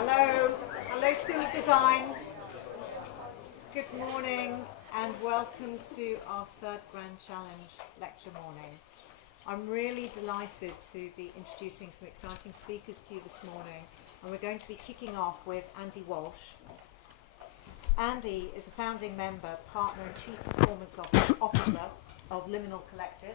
Hello, hello School of Design. Good morning and welcome to our third Grand Challenge lecture morning. I'm really delighted to be introducing some exciting speakers to you this morning, and we're going to be kicking off with Andy Walsh. Andy is a founding member, partner and chief performance officer of Liminal Collective,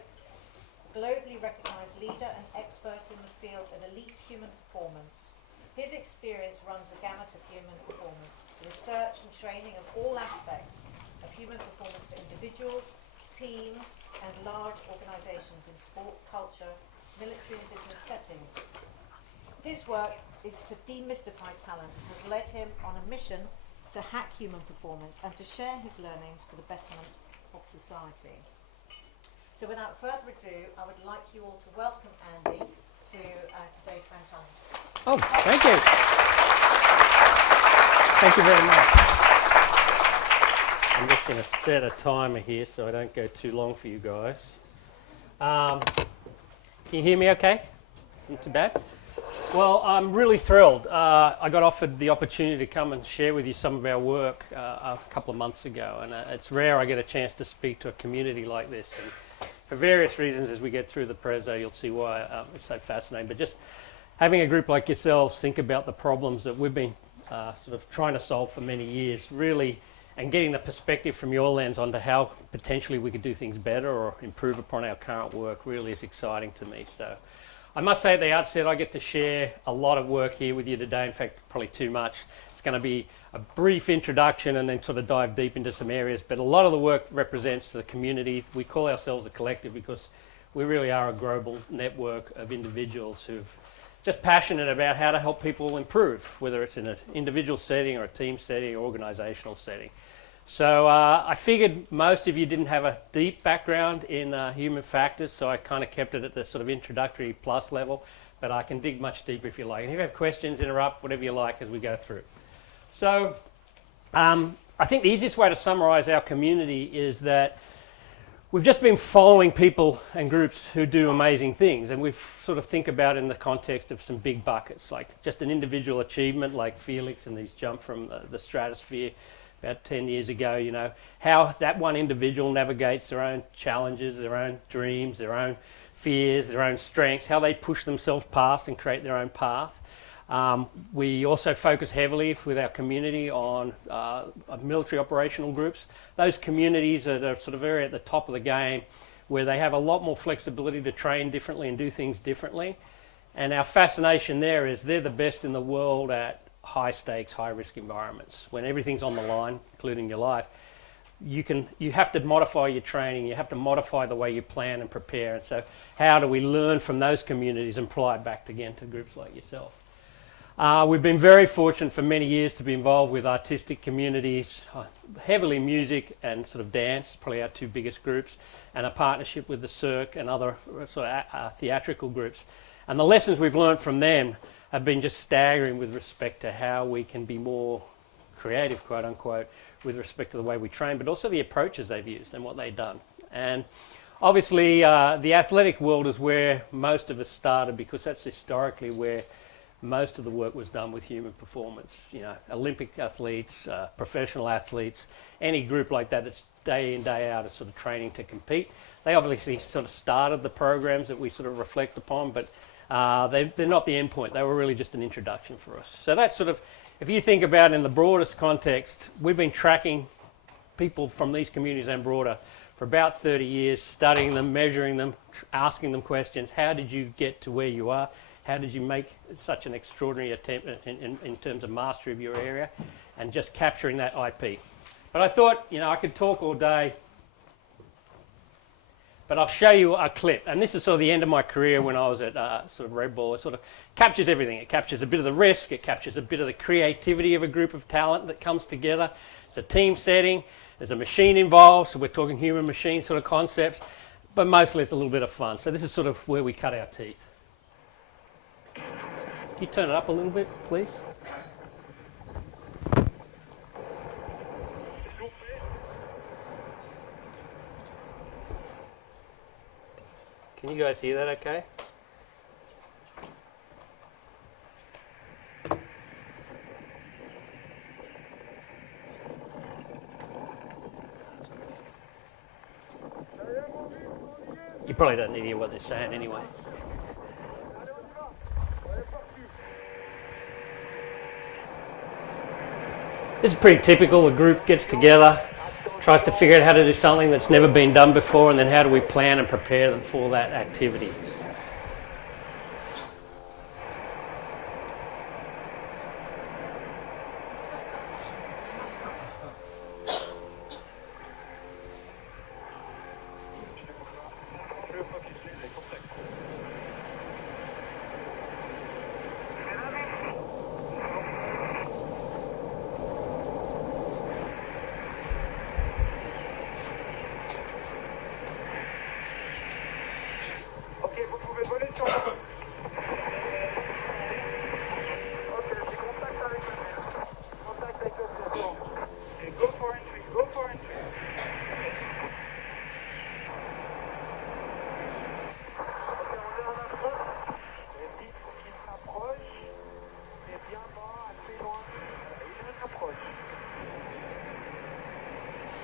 a globally recognised leader and expert in the field of elite human performance. His experience runs the gamut of human performance, research and training of all aspects of human performance for individuals, teams and large organisations in sport, culture, military and business settings. His work is to demystify talent, has led him on a mission to hack human performance and to share his learnings for the betterment of society. So without further ado, I would like you all to welcome Andy to today's Grand Challenge. Oh, thank you. Thank you very much. I'm just going to set a timer here so I don't go too long for you guys. Can you hear me okay? Isn't too bad? Well, I'm really thrilled. I got offered the opportunity to come and share with you some of our work a couple of months ago, and it's rare I get a chance to speak to a community like this. And for various reasons, as we get through the prezzo, you'll see why it's so fascinating. But just having a group like yourselves think about the problems that we've been sort of trying to solve for many years, really, and getting the perspective from your lens onto how potentially we could do things better or improve upon our current work really is exciting to me. So I must say at the outset, I get to share a lot of work here with you today. In fact, probably too much. It's going to be a brief introduction and then sort of dive deep into some areas. But a lot of the work represents the community. We call ourselves a collective because we really are a global network of individuals who've just passionate about how to help people improve, whether it's in an individual setting or a team setting or organisational setting. So I figured most of you didn't have a deep background in human factors, so I kind of kept it at the sort of introductory plus level, but I can dig much deeper if you like. And if you have questions, interrupt, whatever you like as we go through. So I think the easiest way to summarise our community is that we've just been following people and groups who do amazing things, and we sort of think about it in the context of some big buckets, like just an individual achievement like Felix and his jump from the stratosphere about 10 years ago, you know, how that one individual navigates their own challenges, their own dreams, their own fears, their own strengths, how they push themselves past and create their own path. We also focus heavily with our community on military operational groups, those communities that are sort of very at the top of the game, where they have a lot more flexibility to train differently and do things differently. And our fascination there is they're the best in the world at high stakes, high risk environments. When everything's on the line, including your life, you have to modify your training, you have to modify the way you plan and prepare. And so how do we learn from those communities and apply it back again to groups like yourself? We've been very fortunate for many years to be involved with artistic communities, heavily music and sort of dance, probably our two biggest groups, and a partnership with the Cirque and other sort of theatrical groups. And the lessons we've learned from them have been just staggering with respect to how we can be more creative, quote unquote, with respect to the way we train, but also the approaches they've used and what they've done. And obviously the athletic world is where most of us started, because that's historically where most of the work was done with human performance. You know, Olympic athletes, professional athletes, any group like that that's day in, day out is sort of training to compete. They obviously sort of started the programs that we sort of reflect upon, but they're not the end point. They were really just an introduction for us. So that's sort of, if you think about it in the broadest context, we've been tracking people from these communities and broader for about 30 years, studying them, measuring them, asking them questions. How did you get to where you are? How did you make such an extraordinary attempt in terms of mastery of your area, and just capturing that IP? But I thought, you know, I could talk all day, but I'll show you a clip. And this is sort of the end of my career when I was at sort of Red Bull. It sort of captures everything. It captures a bit of the risk. It captures a bit of the creativity of a group of talent that comes together. It's a team setting. There's a machine involved, so we're talking human-machine sort of concepts, but mostly it's a little bit of fun. So this is sort of where we cut our teeth. Can you turn it up a little bit, please? Can you guys hear that okay? You probably don't need to hear what they're saying anyway. This is pretty typical. A group gets together, tries to figure out how to do something that's never been done before, and then how do we plan and prepare them for that activity.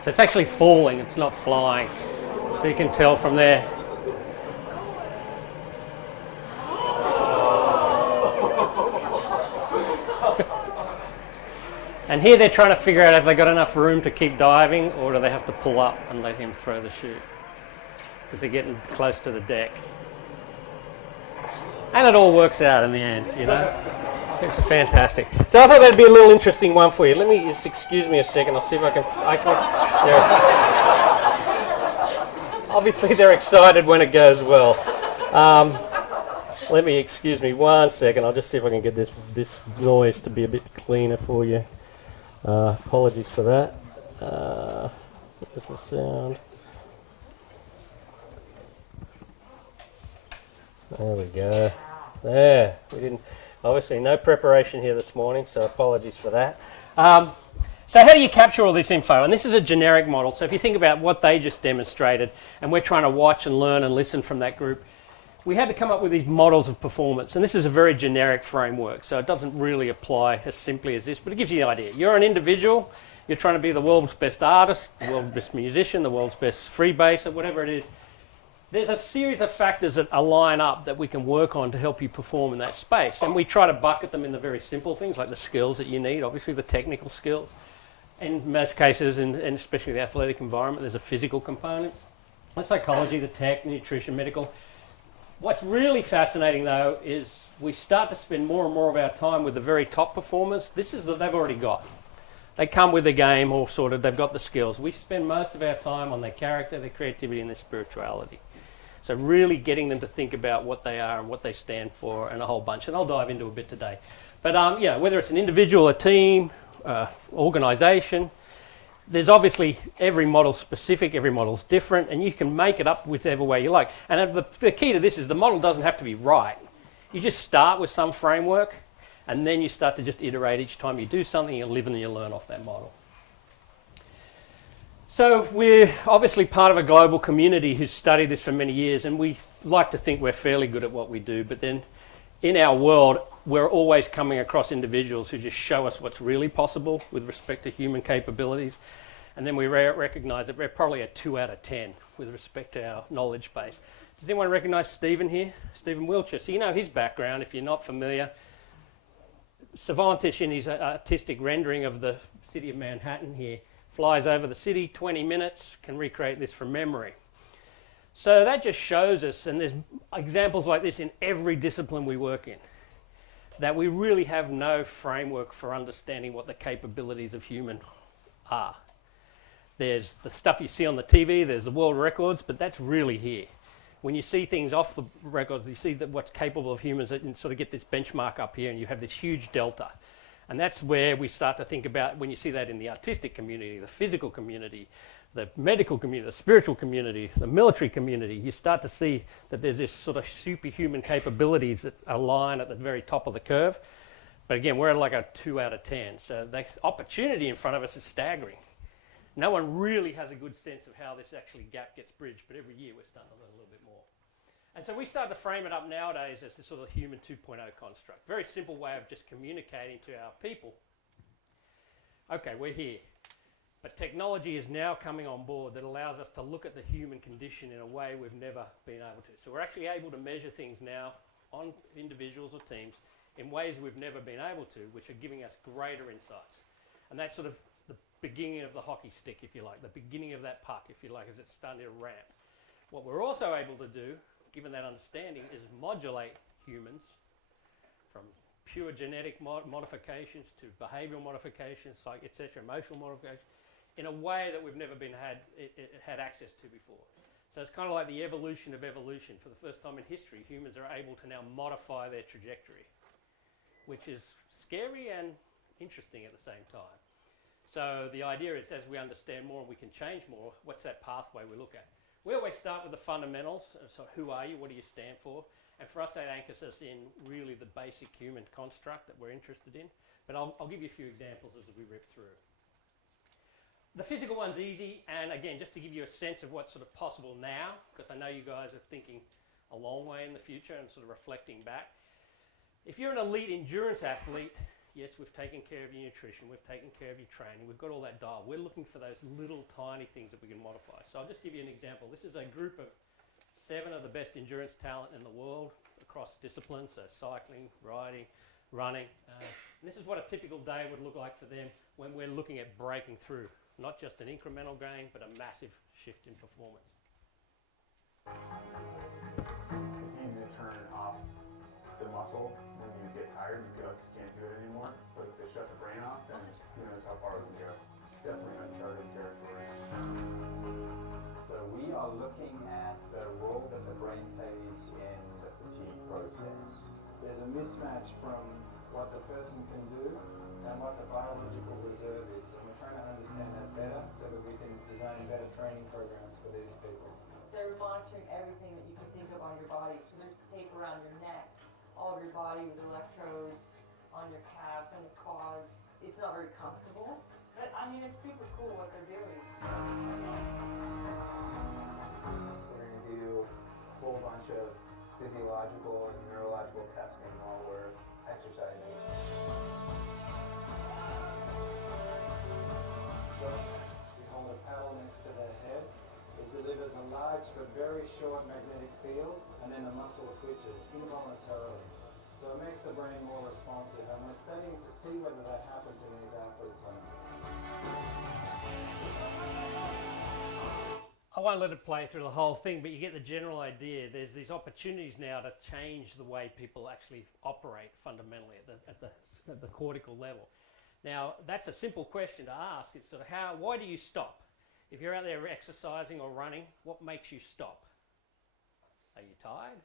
So it's actually falling, it's not flying. So you can tell from there. And here they're trying to figure out if they've got enough room to keep diving, or do they have to pull up and let him throw the chute, because they're getting close to the deck. And it all works out in the end, you know. It's fantastic. So I thought that'd be a little interesting one for you. Let me just excuse me a second. I'll see if I can. Obviously, they're excited when it goes well. Let me excuse me 1 second. I'll just see if I can get this noise to be a bit cleaner for you. Apologies for that. Where's the sound? There we go. There. We didn't. Obviously, no preparation here this morning, so apologies for that. So how do you capture all this info? And this is a generic model. So if you think about what they just demonstrated, and we're trying to watch and learn and listen from that group, we had to come up with these models of performance. And this is a very generic framework, so it doesn't really apply as simply as this, but it gives you an idea. You're an individual. You're trying to be the world's best artist, the world's best musician, the world's best freebaser, whatever it is. There's a series of factors that align up that we can work on to help you perform in that space. And we try to bucket them in the very simple things, like the skills that you need, obviously the technical skills. In most cases, and especially the athletic environment, there's a physical component. The psychology, the tech, nutrition, medical. What's really fascinating, though, is we start to spend more and more of our time with the very top performers. This is that they've already got. They come with the game all sorted, they've got the skills. We spend most of our time on their character, their creativity, and their spirituality. So really getting them to think about what they are and what they stand for and a whole bunch. And I'll dive into a bit today. But yeah, whether it's an individual, a team, organisation, there's obviously every model's specific, every model's different, and you can make it up whichever way you like. And the key to this is the model doesn't have to be right. You just start with some framework, and then you start to just iterate each time you do something, you live and you learn off that model. So we're obviously part of a global community who's studied this for many years, and we like to think we're fairly good at what we do, but then in our world, we're always coming across individuals who just show us what's really possible with respect to human capabilities, and then we recognise that we're probably a 2 out of 10 with respect to our knowledge base. Does anyone recognise Stephen here? Stephen Wiltshire. So you know his background if you're not familiar. Savantish in his artistic rendering of the city of Manhattan here. Flies over the city, 20 minutes, can recreate this from memory. So that just shows us, and there's examples like this in every discipline we work in, that we really have no framework for understanding what the capabilities of human are. There's the stuff you see on the TV, there's the world records, but that's really here. When you see things off the records, you see that what's capable of humans, and sort of get this benchmark up here, and you have this huge delta. And that's where we start to think about, when you see that in the artistic community, the physical community, the medical community, the spiritual community, the military community, you start to see that there's this sort of superhuman capabilities that align at the very top of the curve. But again, we're at like a 2 out of 10. So the opportunity in front of us is staggering. No one really has a good sense of how this actually gap gets bridged, but every year we're starting to learn a little bit more. And so we start to frame it up nowadays as this sort of human 2.0 construct. Very simple way of just communicating to our people. Okay, we're here. But technology is now coming on board that allows us to look at the human condition in a way we've never been able to. So we're actually able to measure things now on individuals or teams in ways we've never been able to, which are giving us greater insights. And that's sort of the beginning of the hockey stick, if you like, the beginning of that puck, if you like, as it's starting to ramp. What we're also able to do, given that understanding, is modulate humans from pure genetic modifications to behavioural modifications, etc., emotional modifications, in a way that we've never been had access to before. So it's kind of like the evolution of evolution. For the first time in history, humans are able to now modify their trajectory, which is scary and interesting at the same time. So the idea is, as we understand more and we can change more, what's that pathway we look at? We always start with the fundamentals. So who are you? What do you stand for? And for us, that anchors us in really the basic human construct that we're interested in. But I'll give you a few examples as we rip through. The physical one's easy, and again, just to give you a sense of what's sort of possible now, because I know you guys are thinking a long way in the future and sort of reflecting back. If you're an elite endurance athlete, yes, we've taken care of your nutrition, we've taken care of your training, we've got all that dialed. We're looking for those little tiny things that we can modify. So I'll just give you an example. This is a group of 7 of the best endurance talent in the world across disciplines, so cycling, riding, running. And this is what a typical day would look like for them when we're looking at breaking through. Not just an incremental gain, but a massive shift in performance. It's easy to turn off the muscle when you get tired and you feel like you can't do it anymore. But if they shut the brain off, then who knows how far we can go. Definitely uncharted territory. So we are looking at the role that the brain plays in the fatigue process. There's a mismatch from what the person can do and what the biological reserve is. And we're trying to understand that better so that we can design better training programs for these people. They're monitoring everything that you can think of on your body. So there's tape around your neck, all of your body with electrodes on your calves, on your quads. It's not very comfortable, but I mean, it's super cool what they're doing. We're going to do a whole bunch of physiological and neurological testing while we're exercising. We hold a paddle next to their head. It delivers a large but very short magnetic field, and then the muscle twitches involuntarily. So it makes the brain more responsive, and we're studying to see whether that happens in these athletes or not. I won't let it play through the whole thing, but you get the general idea. There's these opportunities now to change the way people actually operate fundamentally at the cortical level. Now, that's a simple question to ask. It's sort of why do you stop? If you're out there exercising or running, what makes you stop? Are you tired?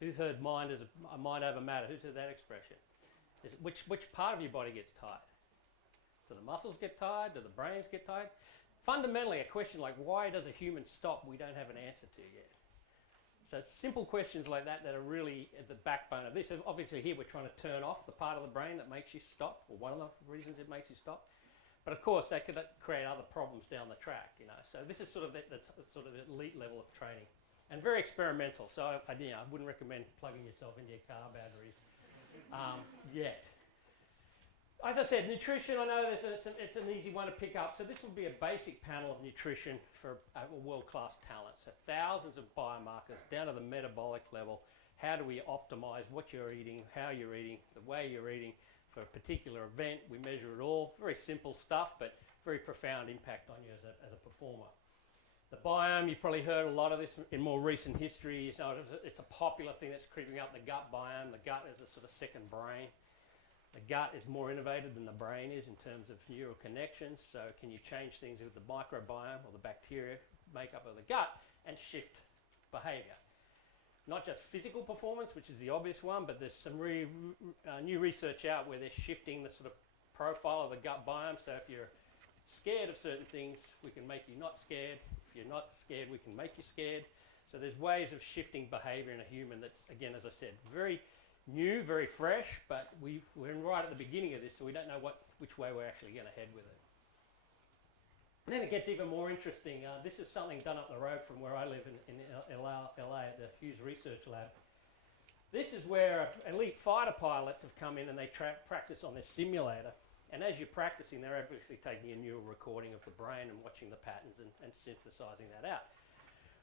Who's heard mind over matter? Who's heard that expression? Which part of your body gets tired? Do the muscles get tired? Do the brains get tired? Fundamentally, a question like why does a human stop, we don't have an answer to yet. So simple questions like that are really at the backbone of this. Obviously here we're trying to turn off the part of the brain that makes you stop, or one of the reasons it makes you stop. But of course that could create other problems down the track, you know. So this is sort of that's sort of the elite level of training. And very experimental, so I wouldn't recommend plugging yourself into your car batteries yet. As I said, nutrition, I know it's an easy one to pick up. So this will be a basic panel of nutrition for a world-class talent. So thousands of biomarkers down to the metabolic level. How do we optimize what you're eating, how you're eating, the way you're eating for a particular event? We measure it all. Very simple stuff, but very profound impact on you as a performer. The biome, you've probably heard a lot of this in more recent history. It's a popular thing that's creeping up, the gut biome. The gut is a sort of second brain. The gut is more innovative than the brain is in terms of neural connections. So can you change things with the microbiome or the bacteria makeup of the gut and shift behaviour? Not just physical performance, which is the obvious one, but there's some new research out where they're shifting the sort of profile of the gut biome. So if you're scared of certain things, we can make you not scared. If you're not scared, we can make you scared. So there's ways of shifting behaviour in a human that's, again, as I said, very new, very fresh, but we're right at the beginning of this, so we don't know which way we're actually going to head with it. And then it gets even more interesting. This is something done up the road from where I live in LA at the Hughes Research Lab. This is where elite fighter pilots have come in and they practice on this simulator. And as you're practicing, they're obviously taking a neural recording of the brain and watching the patterns and synthesizing that out,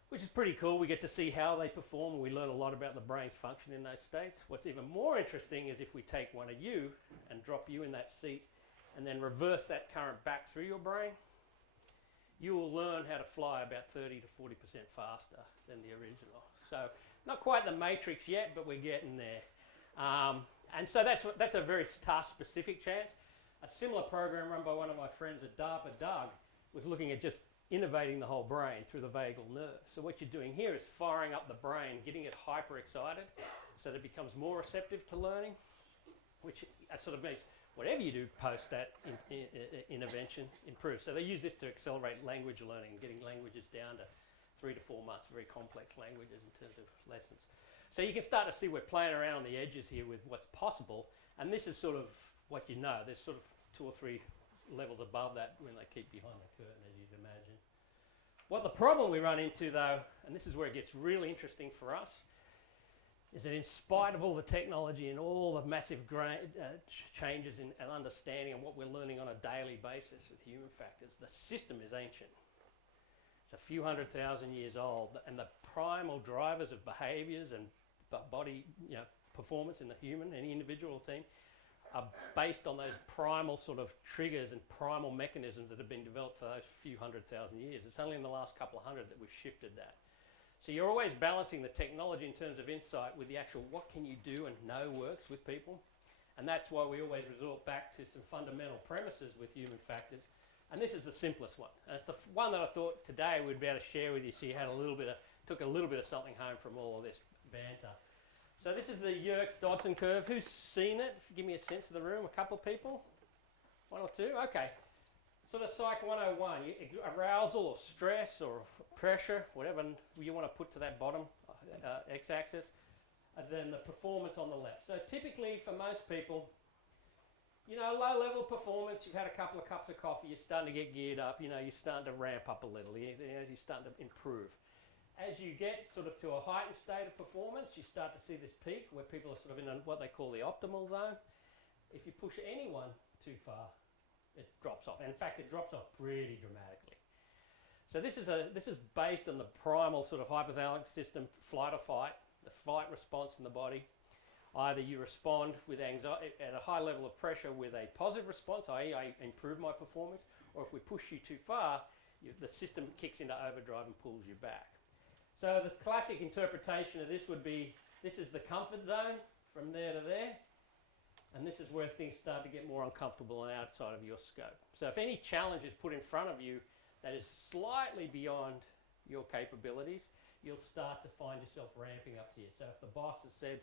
which is pretty cool. We get to see how they perform, and we learn a lot about the brain's function in those states. What's even more interesting is if we take one of you and drop you in that seat and then reverse that current back through your brain, you will learn how to fly about 30 to 40% faster than the original. So not quite the Matrix yet, but we're getting there. And so that's a very task-specific chance. A similar program run by one of my friends at DARPA, Doug, was looking at just innervating the whole brain through the vagal nerve. So what you're doing here is firing up the brain, getting it hyper-excited so that it becomes more receptive to learning, which sort of makes whatever you do post that intervention improves. So they use this to accelerate language learning, getting languages down to 3 to 4 months, very complex languages in terms of lessons. So you can start to see we're playing around on the edges here with what's possible, and this is sort of what you know. There's sort of 2 or 3 levels above that when they keep behind the curtain, as you'd imagine. What the problem we run into, though, and this is where it gets really interesting for us, is that in spite of all the technology and all the massive changes in and understanding and what we're learning on a daily basis with human factors, the system is ancient. It's a few 100,000 years old, and the primal drivers of behaviours and body performance in the human, any individual team, are based on those primal sort of triggers and primal mechanisms that have been developed for those few 100,000 years. It's only in the last couple of hundred that we've shifted that. So you're always balancing the technology in terms of insight with the actual what can you do and know works with people. And that's why we always resort back to some fundamental premises with human factors. And this is the simplest one. And it's the one that I thought today we'd be able to share with you so you had took a little bit of something home from all of this banter. So this is the Yerkes-Dodson curve. Who's seen it? Give me a sense of the room. A couple of people? 1 or 2? Okay. Sort of Psych 101. Arousal or stress or pressure, whatever you want to put to that bottom x-axis. And then the performance on the left. So typically for most people, low level performance, you've had a couple of cups of coffee, you're starting to get geared up, you're starting to ramp up a little, you're starting to improve. As you get sort of to a heightened state of performance, you start to see this peak where people are sort of in what they call the optimal zone. If you push anyone too far, it drops off. And in fact, it drops off pretty dramatically. So this is based on the primal sort of hypothalamic system, flight or fight, the fight response in the body. Either you respond with anxiety at a high level of pressure with a positive response, i.e. I improve my performance, or if we push you too far, the system kicks into overdrive and pulls you back. So the classic interpretation of this would be, this is the comfort zone from there to there, and this is where things start to get more uncomfortable and outside of your scope. So if any challenge is put in front of you that is slightly beyond your capabilities, you'll start to find yourself ramping up to you. So if the boss has said,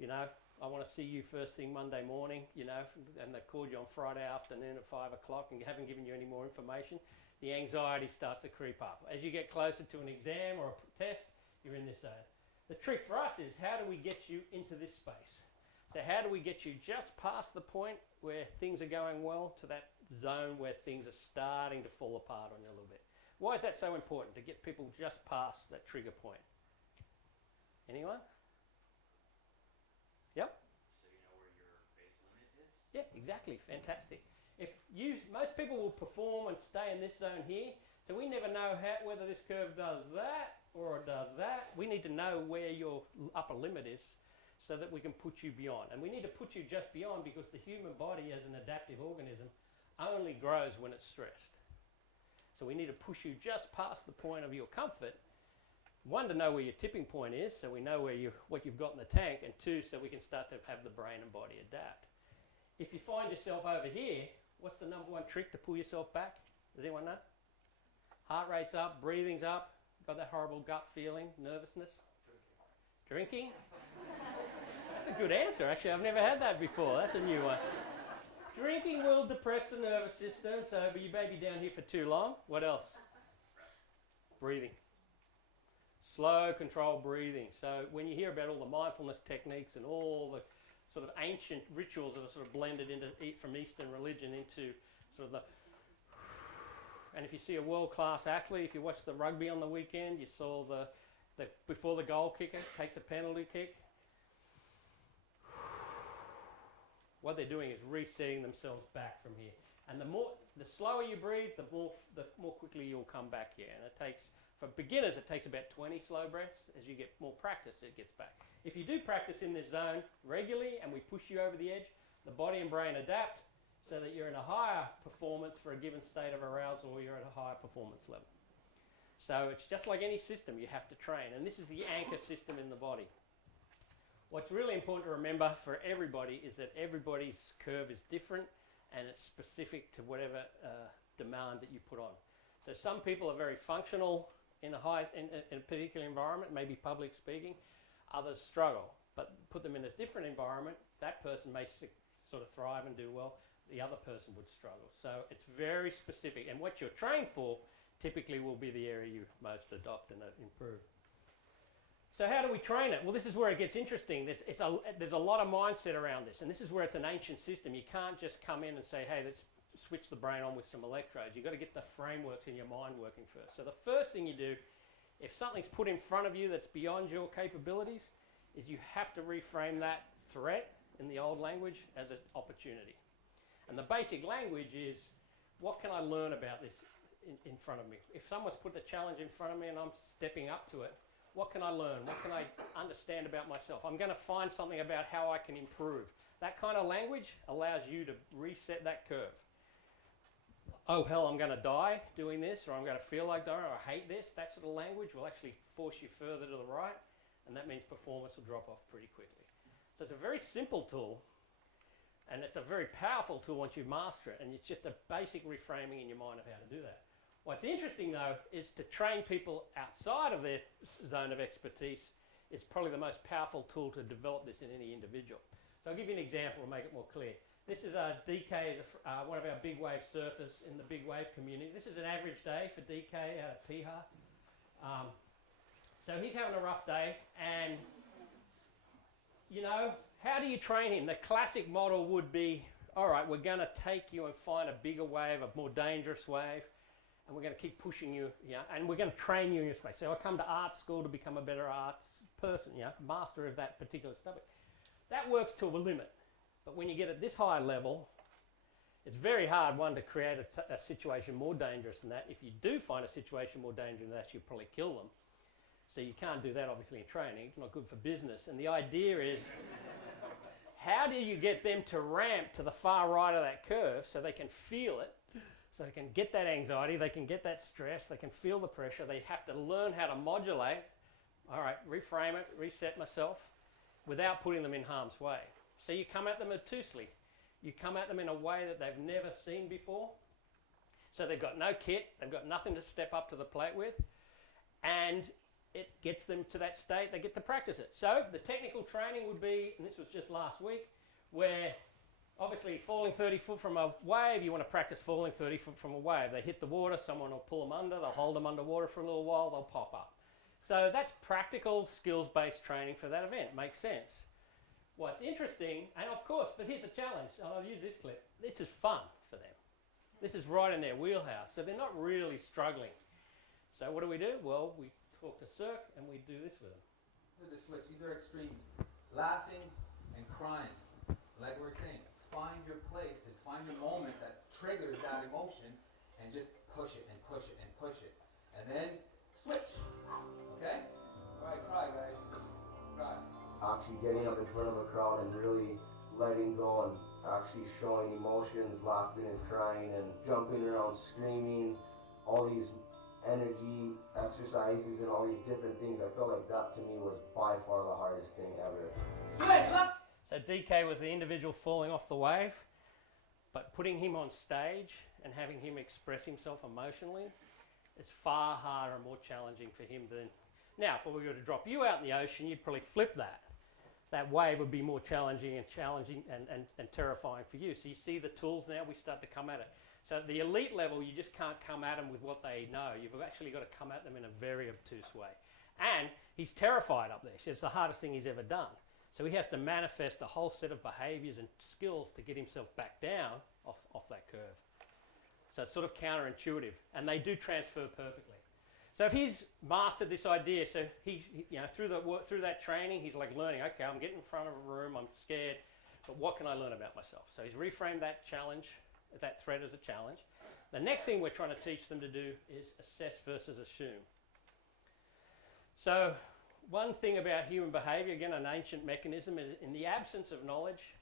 I want to see you first thing Monday morning, and they've called you on Friday afternoon at 5 o'clock and haven't given you any more information, the anxiety starts to creep up. As you get closer to an exam or a test, you're in this zone. The trick for us is how do we get you into this space? So how do we get you just past the point where things are going well to that zone where things are starting to fall apart on you a little bit? Why is that so important, to get people just past that trigger point? Anyone? Yep? So you know where your base limit is? Yeah, exactly. Fantastic. Most people will perform and stay in this zone here, so we never know whether this curve does that or it does that. We need to know where your upper limit is so that we can put you beyond. And we need to put you just beyond because the human body as an adaptive organism only grows when it's stressed. So we need to push you just past the point of your comfort. 1, to know where your tipping point is, so we know what you've got in the tank, and 2, so we can start to have the brain and body adapt. If you find yourself over here, what's the number 1 trick to pull yourself back? Does anyone know? Heart rate's up, breathing's up, got that horrible gut feeling, nervousness? Drinking? That's a good answer, actually. I've never had that before. That's a new one. Drinking will depress the nervous system, so you may be down here for too long. What else? Breathing. Slow, controlled breathing. So when you hear about all the mindfulness techniques and all the sort of ancient rituals that are sort of blended from Eastern religion into sort of the... And if you see a world-class athlete, if you watch the rugby on the weekend, you saw the before the goal kicker takes a penalty kick. what they're doing is resetting themselves back from here. And the slower you breathe, the more quickly you'll come back here. And it takes, for beginners, it takes about 20 slow breaths. As you get more practice, it gets back. If you do practice in this zone regularly and we push you over the edge, the body and brain adapt so that you're in a higher performance for a given state of arousal, or you're at a higher performance level. So it's just like any system, you have to train. And this is the anchor system in the body. What's really important to remember for everybody is that everybody's curve is different and it's specific to whatever demand that you put on. So some people are very functional in a particular environment, maybe public speaking. Others struggle. But put them in a different environment, that person may sort of thrive and do well. The other person would struggle. So it's very specific. And what you're trained for typically will be the area you most adopt and improve. So how do we train it? Well, this is where it gets interesting. There's a lot of mindset around this, and this is where it's an ancient system. You can't just come in and say, hey, let's switch the brain on with some electrodes. You've got to get the frameworks in your mind working first. So the first thing you do, if something's put in front of you that's beyond your capabilities, is you have to reframe that threat in the old language as an opportunity. And the basic language is, what can I learn about this in front of me? If someone's put the challenge in front of me and I'm stepping up to it, what can I learn? What can I understand about myself? I'm going to find something about how I can improve. That kind of language allows you to reset that curve. Oh, hell, I'm going to die doing this, or I'm going to feel like dying, or I hate this. That sort of language will actually force you further to the right, and that means performance will drop off pretty quickly. So it's a very simple tool, and it's a very powerful tool once you master it, and it's just a basic reframing in your mind of how to do that. What's interesting, though, is to train people outside of their zone of expertise is probably the most powerful tool to develop this in any individual. So I'll give you an example to make it more clear. This is DK, one of our big wave surfers in the big wave community. This is an average day for DK out at Piha. So he's having a rough day, and, you know, how do you train him? The classic model would be, all right, we're going to take you and find a bigger wave, a more dangerous wave, and we're going to keep pushing you, and we're going to train you in your space. So I come to art school to become a better arts person, master of that particular stuff. That works to a limit. But when you get at this high level, it's very hard, one, to create a situation more dangerous than that. If you do find a situation more dangerous than that, you'll probably kill them. So you can't do that, obviously, in training. It's not good for business. And the idea is, how do you get them to ramp to the far right of that curve so they can feel it, so they can get that anxiety, they can get that stress, they can feel the pressure. They have to learn how to modulate, all right, reframe it, reset myself, without putting them in harm's way. So you come at them obtusely. You come at them in a way that they've never seen before. So they've got no kit, they've got nothing to step up to the plate with, and it gets them to that state, they get to practice it. So the technical training would be, and this was just last week, where obviously falling 30 foot from a wave, you want to practice falling 30 foot from a wave. They hit the water, someone will pull them under, they'll hold them underwater for a little while, they'll pop up. So that's practical skills-based training for that event, makes sense. What's interesting, and of course, but here's a challenge, and I'll use this clip. This is fun for them. This is right in their wheelhouse, so they're not really struggling. So what do? Well, we talk to Cirque and we do this with them. These are the switch, these are extremes. Laughing and crying. Like we were saying, find your place and find your moment that triggers that emotion and just push it and push it and push it. And then switch. Okay? Alright, cry guys. Cry. Actually getting up in front of a crowd and really letting go and actually showing emotions, laughing and crying and jumping around, screaming, all these energy exercises and all these different things. I felt like that to me was by far the hardest thing ever. So DK was the individual falling off the wave, but putting him on stage and having him express himself emotionally, it's far harder and more challenging for him than... Now, if we were to drop you out in the ocean, you'd probably flip that. That wave would be more challenging and terrifying for you. So you see the tools now, we start to come at it. So at the elite level, you just can't come at them with what they know. You've actually got to come at them in a very obtuse way. And he's terrified up there. So it's the hardest thing he's ever done. So he has to manifest a whole set of behaviours and skills to get himself back down off that curve. So it's sort of counterintuitive. And they do transfer perfectly. So if he's mastered this idea, so he through that training, he's like learning, okay, I'm getting in front of a room, I'm scared, but what can I learn about myself? So he's reframed that challenge, that threat as a challenge. The next thing we're trying to teach them to do is assess versus assume. So one thing about human behavior, again, an ancient mechanism, is in the absence of knowledge,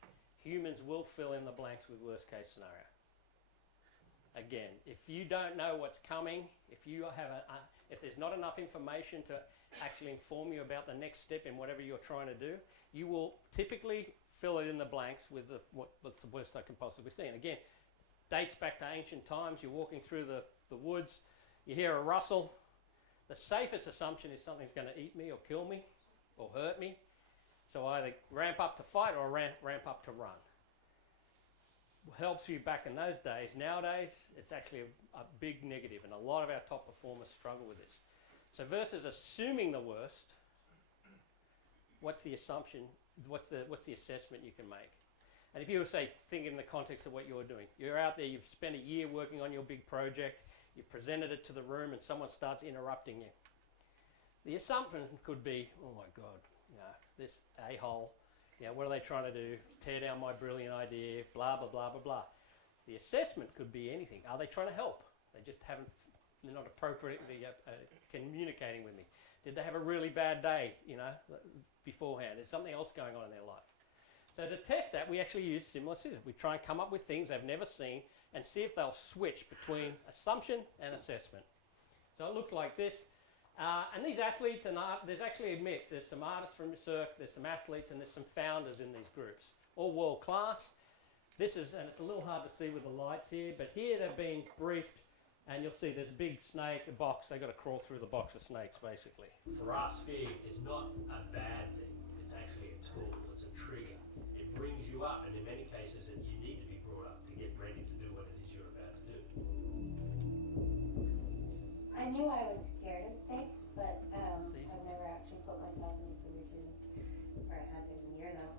humans will fill in the blanks with worst case scenario. Again, if you don't know what's coming, if there's not enough information to actually inform you about the next step in whatever you're trying to do, you will typically fill it in the blanks with what's the worst I can possibly see. And again, dates back to ancient times. You're walking through the woods, you hear a rustle. The safest assumption is something's going to eat me or kill me or hurt me. So either ramp up to fight or ramp up to run. Helps you back in those days. Nowadays, it's actually a big negative, and a lot of our top performers struggle with this. So versus assuming the worst, what's the assumption, what's the assessment you can make? And if you were, say, thinking in the context of what you're doing, you're out there, you've spent a year working on your big project, you presented it to the room and someone starts interrupting you. The assumption could be, oh my God, this a-hole, what are they trying to do? Tear down my brilliant idea, blah, blah, blah, blah, blah. The assessment could be anything. Are they trying to help? They're not appropriately communicating with me. Did they have a really bad day, beforehand? There's something else going on in their life. So to test that, we actually use similar systems. We try and come up with things they've never seen and see if they'll switch between assumption and assessment. So it looks like this. And these athletes, there's actually a mix. There's some artists from Cirque, there's some athletes, and there's some founders in these groups. All world class. And it's a little hard to see with the lights here, but here they're being briefed, and you'll see there's a big snake, a box. They've got to crawl through the box of snakes, basically. For us, fear is not a bad thing. It's actually a tool. It's a trigger. It brings you up, and in many cases, you need to be brought up to get ready to do what it is you're about to do. I knew I was scared of snakes, but I've never actually put myself in a position where I had to be near them.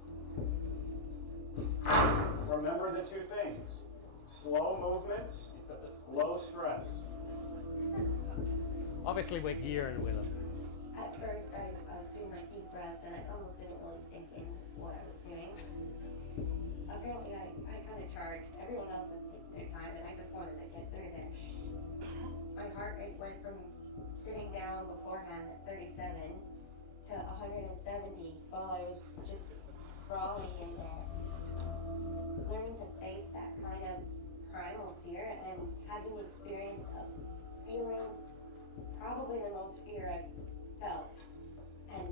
Remember the two things: slow movements, low stress. Obviously, we're gearing with them. At first, I was doing my deep breaths, and it almost didn't really sink in what I was doing. Apparently, I kind of charged. Everyone else was taking their time, and I just wanted to get through there. My heart rate went from sitting down beforehand at 37 to 170 while I was just crawling in there. Learning to face that kind of primal fear and having the experience of feeling probably the most fear I've felt and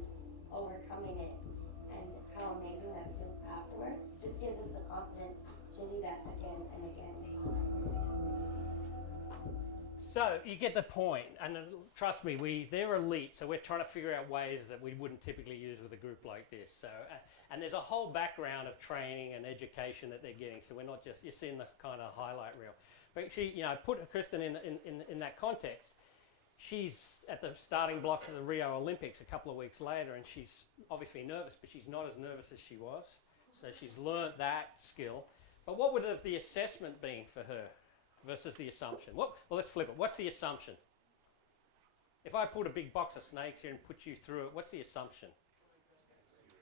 overcoming it, and how amazing that feels afterwards just gives us the confidence to do that again and again. So you get the point, and trust me, they're elite, so we're trying to figure out ways that we wouldn't typically use with a group like this. So, and there's a whole background of training and education that they're getting. So we're not just, you're seeing the kind of highlight reel. But she, put Kristen in that context. She's at the starting blocks of the Rio Olympics a couple of weeks later, and she's obviously nervous, but she's not as nervous as she was. So she's learnt that skill. But what would have the assessment been for her versus the assumption? Well, let's flip it. What's the assumption? If I put a big box of snakes here and put you through it, what's the assumption?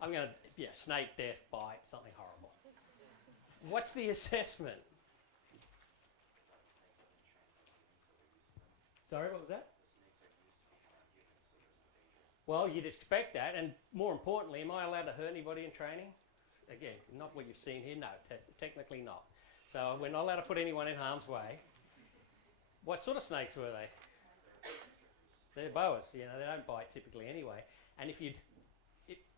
I'm going to, snake, death, bite, something horrible. What's the assessment? Sorry, what was that? Well, you'd expect that, and more importantly, am I allowed to hurt anybody in training? Again, not what you've seen here, no, technically not. So we're not allowed to put anyone in harm's way. What sort of snakes were they? They're boas, they don't bite typically anyway. And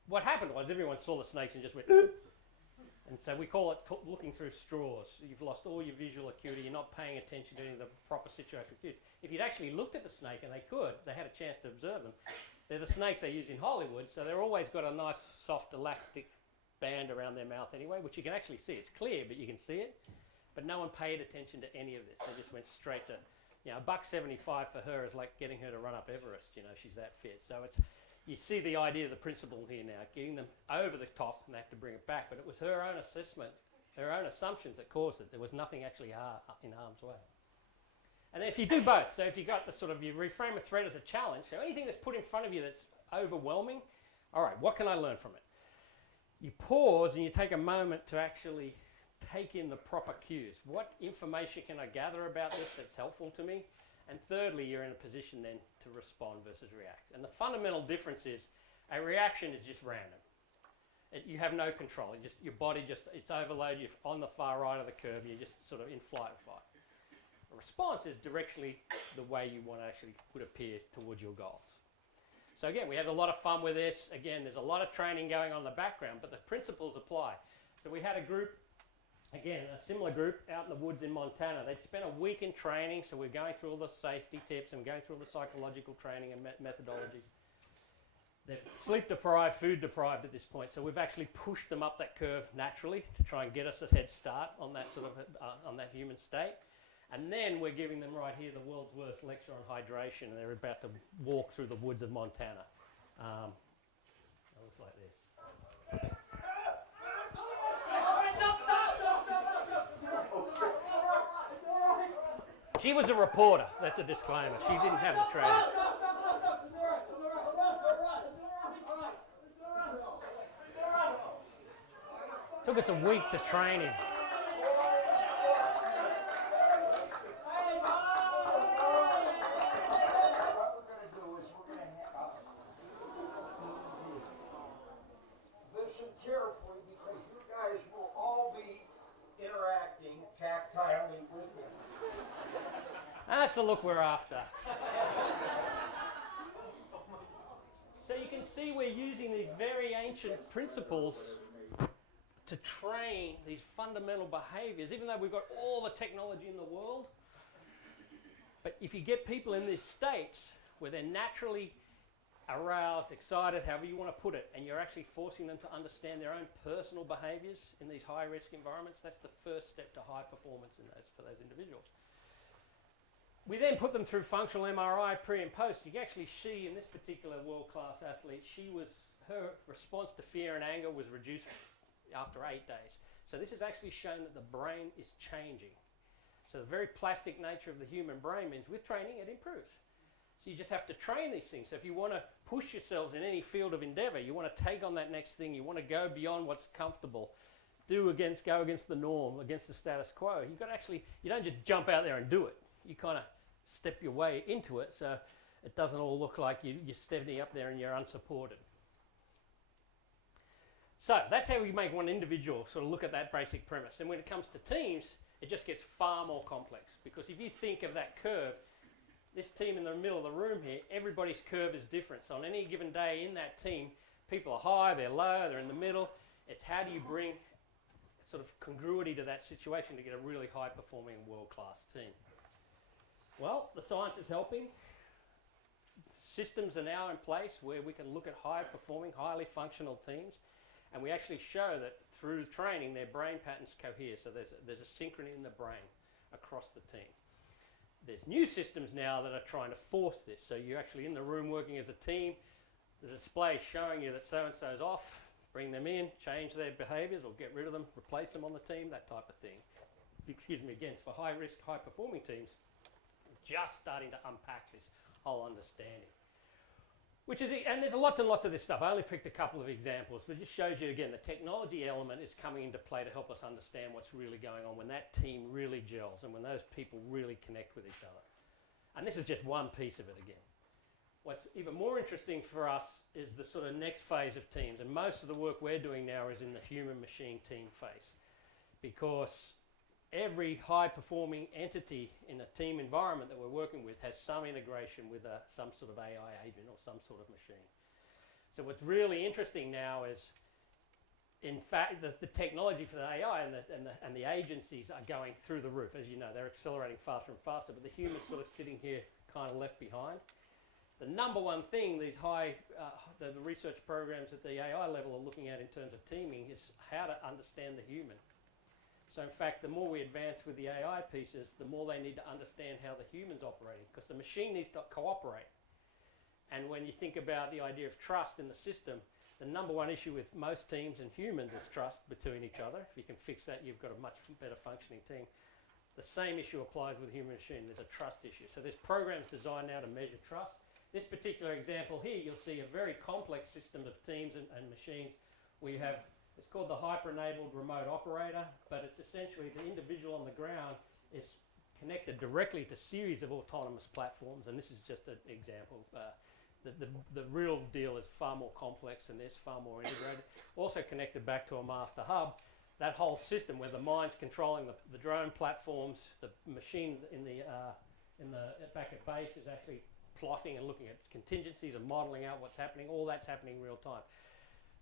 what happened was everyone saw the snakes and just went, and so we call it looking through straws. You've lost all your visual acuity, you're not paying attention to any of the proper situational cues. If you'd actually looked at the snake, and they had a chance to observe them, they're the snakes they use in Hollywood, so they're always got a nice soft elastic band around their mouth anyway, which you can actually see. It's clear, but you can see it. But no one paid attention to any of this. They just went straight to, $1.75 for her is like getting her to run up Everest. She's that fit. So you see the idea of the principle here now, getting them over the top, and they have to bring it back. But it was her own assessment, her own assumptions that caused it. There was nothing actually in harm's way. And then if you do both, so if you got you reframe a threat as a challenge, so anything that's put in front of you that's overwhelming, all right, what can I learn from it? you pause and you take a moment to actually take in the proper cues. What information can I gather about this that's helpful to me? And thirdly, you're in a position then to respond versus react. And the fundamental difference is a reaction is just random. You have no control. Your body it's overloaded. You're on the far right of the curve. You're just sort of in flight or fight. A response is directionally the way you want to actually would appear towards your goals. So again, we have a lot of fun with this. Again, there's a lot of training going on in the background, but the principles apply. So we had a group, again, a similar group out in the woods in Montana. They'd spent a week in training, so we're going through all the safety tips and going through all the psychological training and methodologies. They're sleep deprived, food deprived at this point, so we've actually pushed them up that curve naturally to try and get us a head start on that sort of on that human state. And then we're giving them right here the world's worst lecture on hydration, and they're about to walk through the woods of Montana. It looks like this. She was a reporter. That's a disclaimer. She didn't have the training. Took us a week to train him. Listen carefully because you guys will all be interacting tactilely with him. That's the look we're after. So you can see we're using these very ancient principles to train these fundamental behaviors, even though we've got all the technology in the world. But if you get people in these states where they're naturally aroused, excited, however you want to put it, and you're actually forcing them to understand their own personal behaviors in these high-risk environments, that's the first step to high performance for those individuals. We then put them through functional MRI pre and post. You can actually see in this particular world-class athlete, her response to fear and anger was reduced after 8 days. So this has actually shown that the brain is changing. So the very plastic nature of the human brain means with training it improves. So you just have to train these things. So if you want to push yourselves in any field of endeavor, you want to take on that next thing, you want to go beyond what's comfortable, go against the norm, against the status quo. You've got to actually, you don't just jump out there and do it. You kind of step your way into it so it doesn't all look like you're stepping up there and you're unsupported. So that's how we make one individual sort of look at that basic premise. And when it comes to teams, it just gets far more complex. Because if you think of that curve, this team in the middle of the room here, everybody's curve is different. So on any given day in that team, people are high, they're low, they're in the middle. It's how do you bring sort of congruity to that situation to get a really high-performing world-class team. Well, the science is helping. Systems are now in place where we can look at high-performing, highly functional teams. And we actually show that through training, their brain patterns cohere. So there's a synchrony in the brain across the team. There's new systems now that are trying to force this. So you're actually in the room working as a team. The display is showing you that so-and-so is off. Bring them in, change their behaviors or get rid of them, replace them on the team, that type of thing. Excuse me, again, it's for high-risk, high-performing teams. Just starting to unpack this whole understanding. And there's lots and lots of this stuff. I only picked a couple of examples, but it just shows you again the technology element is coming into play to help us understand what's really going on when that team really gels and when those people really connect with each other. And this is just one piece of it again. What's even more interesting for us is the sort of next phase of teams, and most of the work we're doing now is in the human-machine team phase, because every high-performing entity in a team environment that we're working with has some integration with some sort of AI agent or some sort of machine. So what's really interesting now is, in fact, the technology for the AI and the agencies are going through the roof. As you know, they're accelerating faster and faster, but the human's sort of sitting here kind of left behind. The number one thing these the research programs at the AI level are looking at in terms of teaming is how to understand the human. So in fact, the more we advance with the AI pieces, the more they need to understand how the human's operating, because the machine needs to cooperate. And when you think about the idea of trust in the system, the number one issue with most teams and humans is trust between each other. If you can fix that, you've got a much better functioning team. The same issue applies with human machine. There's a trust issue. So there's programs designed now to measure trust. This particular example here, you'll see a very complex system of teams and machines where you have It's called the hyper-enabled remote operator, but it's essentially the individual on the ground is connected directly to a series of autonomous platforms, and this is just an example. The real deal is far more complex than this, far more integrated. Also connected back to a master hub. That whole system where the mind's controlling the drone platforms, the machine in the back at base is actually plotting and looking at contingencies and modeling out what's happening. All that's happening in real time.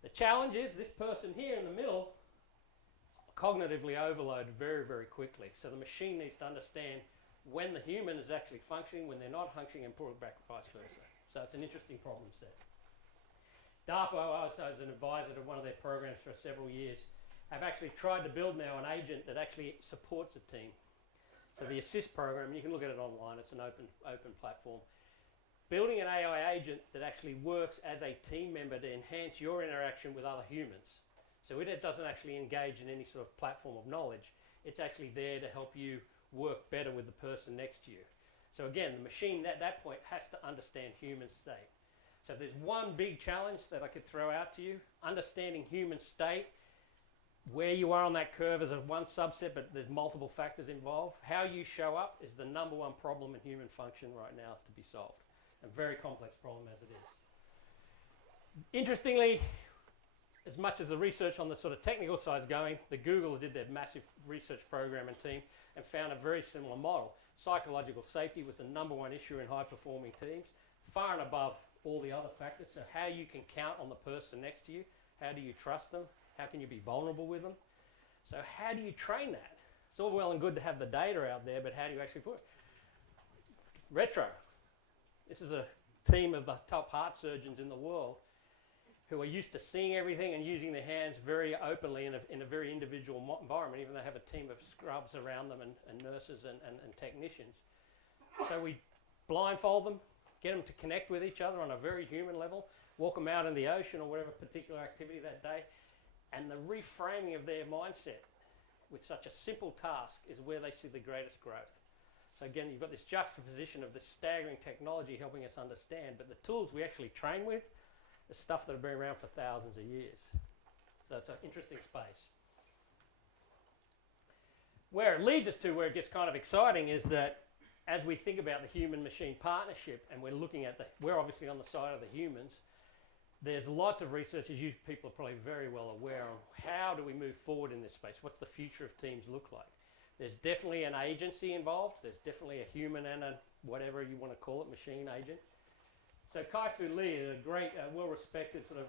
The challenge is this person here in the middle cognitively overloaded very, very quickly. So the machine needs to understand when the human is actually functioning, when they're not functioning, and pull it back vice versa. So it's an interesting problem set. DARPA, also as an advisor to one of their programs for several years, have actually tried to build now an agent that actually supports a team. So the ASSIST program, you can look at it online, it's an open platform. Building an AI agent that actually works as a team member to enhance your interaction with other humans. So it doesn't actually engage in any sort of platform of knowledge. It's actually there to help you work better with the person next to you. So again, the machine at that point has to understand human state. So if there's one big challenge that I could throw out to you, understanding human state, where you are on that curve is one subset, but there's multiple factors involved. How you show up is the #1 problem in human function right now to be solved. A very complex problem as it is. Interestingly, as much as the research on the sort of technical side is going, the Google did their massive research program and team and found a very similar model. Psychological safety was the #1 issue in high-performing teams, far and above all the other factors. So how you can count on the person next to you, how do you trust them, how can you be vulnerable with them? So how do you train that? It's all well and good to have the data out there, but how do you actually put it? Retro. This is a team of the top heart surgeons in the world who are used to seeing everything and using their hands very openly in a very individual environment, even though they have a team of scrubs around them and nurses and technicians. So we blindfold them, get them to connect with each other on a very human level, walk them out in the ocean or whatever particular activity that day, and the reframing of their mindset with such a simple task is where they see the greatest growth. So again, you've got this juxtaposition of this staggering technology helping us understand, but the tools we actually train with is stuff that have been around for thousands of years. So it's an interesting space. Where it leads us to, where it gets kind of exciting, is that as we think about the human-machine partnership, and we're looking at we're obviously on the side of the humans, there's lots of research, as you people are probably very well aware, on how do we move forward in this space? What's the future of teams look like? There's definitely an agency involved. There's definitely a human and a whatever you want to call it, machine agent. So Kai-Fu Lee, a great, well-respected sort of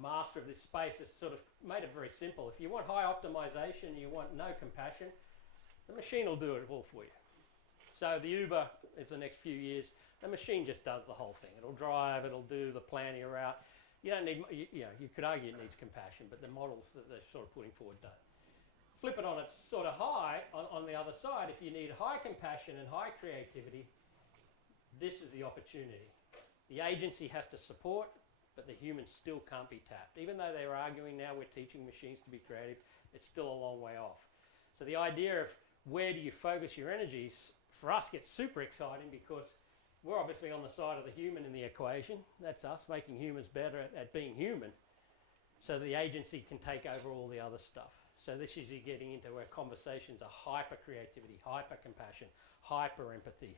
master of this space, has sort of made it very simple. If you want high optimization, you want no compassion, the machine will do it all for you. So the Uber is the next few years. The machine just does the whole thing. It'll drive, it'll do the plan of your route. You don't need, you could argue it needs compassion, but the models that they're sort of putting forward don't. Flip it on its sort of high, on the other side, if you need high compassion and high creativity, this is the opportunity. The agency has to support, but the humans still can't be tapped. Even though they're arguing now we're teaching machines to be creative, it's still a long way off. So the idea of where do you focus your energies, for us gets super exciting because we're obviously on the side of the human in the equation. That's us, making humans better at being human, so the agency can take over all the other stuff. So this is you getting into where conversations are hyper creativity, hyper compassion, hyper empathy,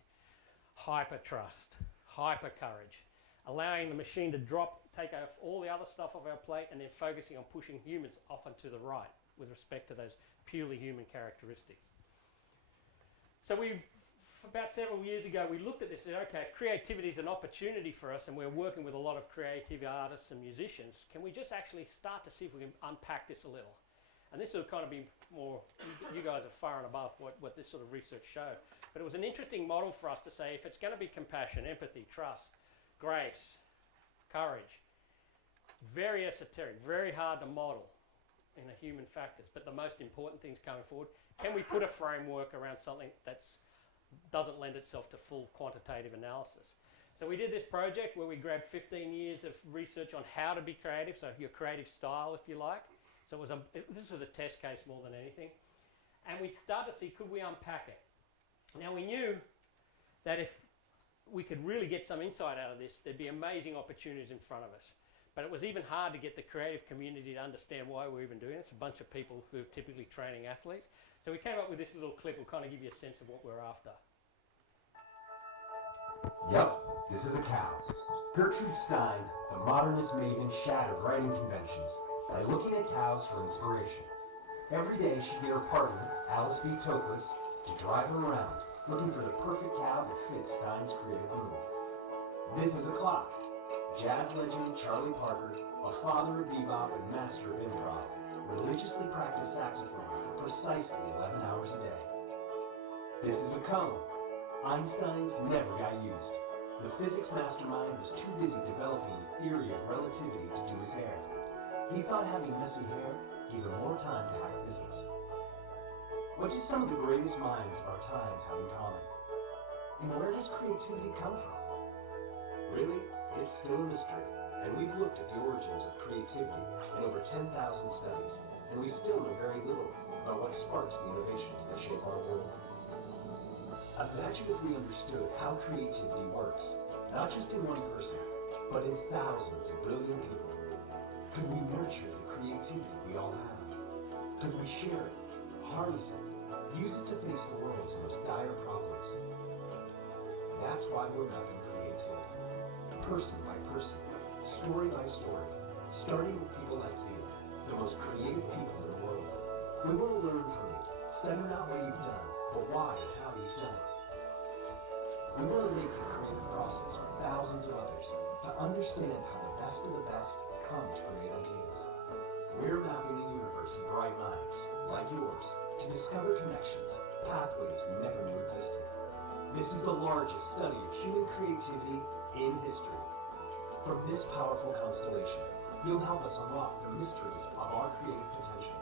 hyper trust, hyper courage, allowing the machine to take off all the other stuff off our plate and then focusing on pushing humans off and to the right with respect to those purely human characteristics. So about several years ago, we looked at this and said, okay, if creativity is an opportunity for us and we're working with a lot of creative artists and musicians, can we just actually start to see if we can unpack this a little? And this will kind of be more, you guys are far and above what this sort of research showed. But it was an interesting model for us to say, if it's going to be compassion, empathy, trust, grace, courage, very esoteric, very hard to model in the human factors, but the most important things coming forward, can we put a framework around something that doesn't lend itself to full quantitative analysis? So we did this project where we grabbed 15 years of research on how to be creative, so your creative style, if you like. So this was a test case more than anything. And we started to see, could we unpack it? Now we knew that if we could really get some insight out of this, there'd be amazing opportunities in front of us. But it was even hard to get the creative community to understand why we're even doing it. It's a bunch of people who are typically training athletes. So we came up with this little clip. Will kind of give you a sense of what we're after. Yep, this is a cow. Gertrude Stein, the modernist maven, shattered writing conventions by looking at cows for inspiration. Every day she'd get her partner, Alice B. Toklas, to drive her around, looking for the perfect cow that fits Stein's creative mood. This is a clock. Jazz legend Charlie Parker, a father of bebop and master of improv, religiously practiced saxophone for precisely 11 hours a day. This is a cone. Einstein's never got used. The physics mastermind was too busy developing the theory of relativity to do his hair. He thought having messy hair gave him more time to hack physics. What do some of the greatest minds of our time have in common? And where does creativity come from? Really, it's still a mystery, and we've looked at the origins of creativity in over 10,000 studies, and we still know very little about what sparks the innovations that shape our world. Imagine if we understood how creativity works, not just in one person, but in thousands of brilliant people. Could we nurture the creativity we all have? Could we share it, harness it, use it to face the world's most dire problems? That's why we're mapping creativity. Person by person, story by story, starting with people like you, the most creative people in the world. We want to learn from you, study not what you've done, but why and how you've done it. We want to link the creative process with thousands of others to understand how the best of the best come to create ideas. We're mapping a universe of bright minds, like yours, to discover connections, pathways we never knew existed. This is the largest study of human creativity in history. From this powerful constellation, you'll help us unlock the mysteries of our creative potential.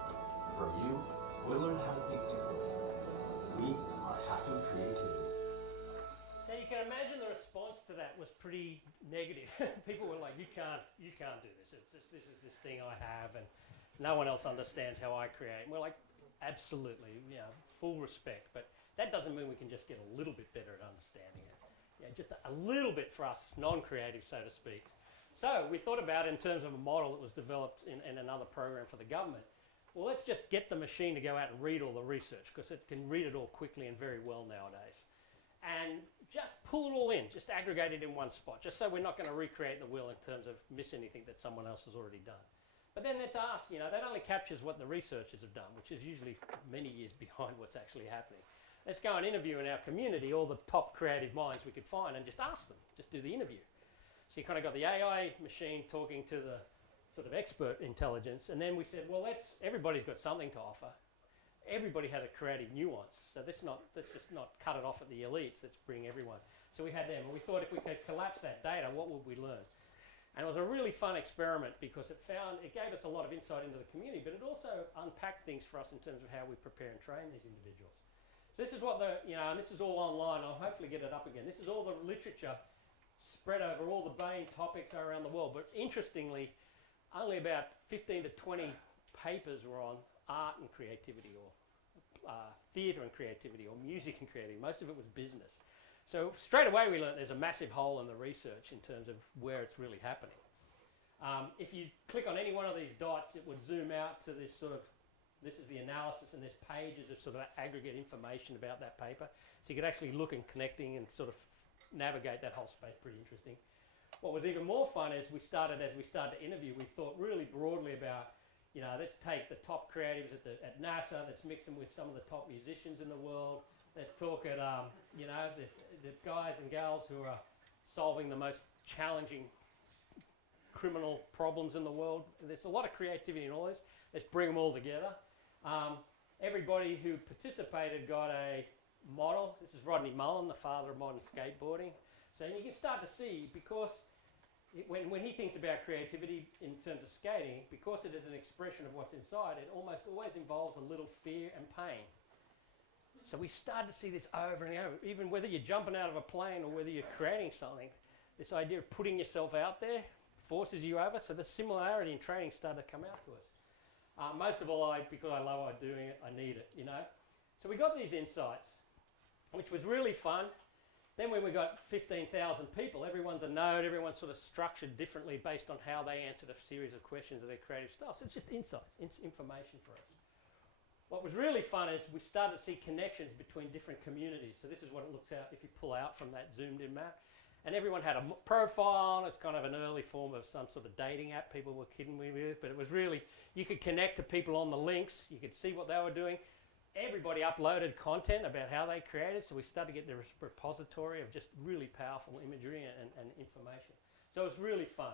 From you, we'll learn how to think differently. We are hacking creativity. So you can imagine the response to that was pretty negative. People were like, you can't do this. This is this thing I have, and no one else understands how I create. And we're like, absolutely, full respect. But that doesn't mean we can just get a little bit better at understanding it. Just a little bit for us non-creative, so to speak. So we thought about it in terms of a model that was developed in another program for the government. Well, let's just get the machine to go out and read all the research, because it can read it all quickly and very well nowadays. And just pull it all in, just aggregate it in one spot, just so we're not going to recreate the wheel in terms of miss anything that someone else has already done. But then let's ask, that only captures what the researchers have done, which is usually many years behind what's actually happening. Let's go and interview in our community all the top creative minds we could find and just ask them, just do the interview. So you kind of got the AI machine talking to the sort of expert intelligence, and then we said, well, everybody's got something to offer. Everybody has a creative nuance, so let's just not cut it off at the elites, let's bring everyone. So we had them, and we thought if we could collapse that data, what would we learn? And it was a really fun experiment because it gave us a lot of insight into the community, but it also unpacked things for us in terms of how we prepare and train these individuals. So this is what and this is all online. I'll hopefully get it up again. This is all the literature spread over all the main topics around the world. But interestingly, only about 15 to 20 papers were on art and creativity, or theatre and creativity, or music and creativity. Most of it was business. So straight away we learned there's a massive hole in the research in terms of where it's really happening. If you click on any one of these dots, it would zoom out to this sort of, this is the analysis, and there's pages of sort of aggregate information about that paper. So you could actually look and connecting and sort of navigate that whole space. Pretty interesting. What was even more fun is as we started to interview, we thought really broadly about, let's take the top creatives at NASA, let's mix them with some of the top musicians in the world. Let's talk at, the guys and gals who are solving the most challenging criminal problems in the world. There's a lot of creativity in all this. Let's bring them all together. Everybody who participated got a model. This is Rodney Mullen, the father of modern skateboarding. So you can start to see, because when he thinks about creativity in terms of skating, because it is an expression of what's inside, it almost always involves a little fear and pain. So we started to see this over and over, even whether you're jumping out of a plane or whether you're creating something, this idea of putting yourself out there forces you over. So the similarity in training started to come out to us. Most of all, because I love what I'm doing it, I need it, So we got these insights, which was really fun. Then when we got 15,000 people, everyone's a node, everyone's sort of structured differently based on how they answered a series of questions of their creative style. So it's just insights, information for us. What was really fun is we started to see connections between different communities. So this is what it looks out if you pull out from that zoomed in map. And everyone had a profile. It's kind of an early form of some sort of dating app people were kidding me with. But it was really, you could connect to people on the links. You could see what they were doing. Everybody uploaded content about how they created. So we started to get the repository of just really powerful imagery and information. So it was really fun.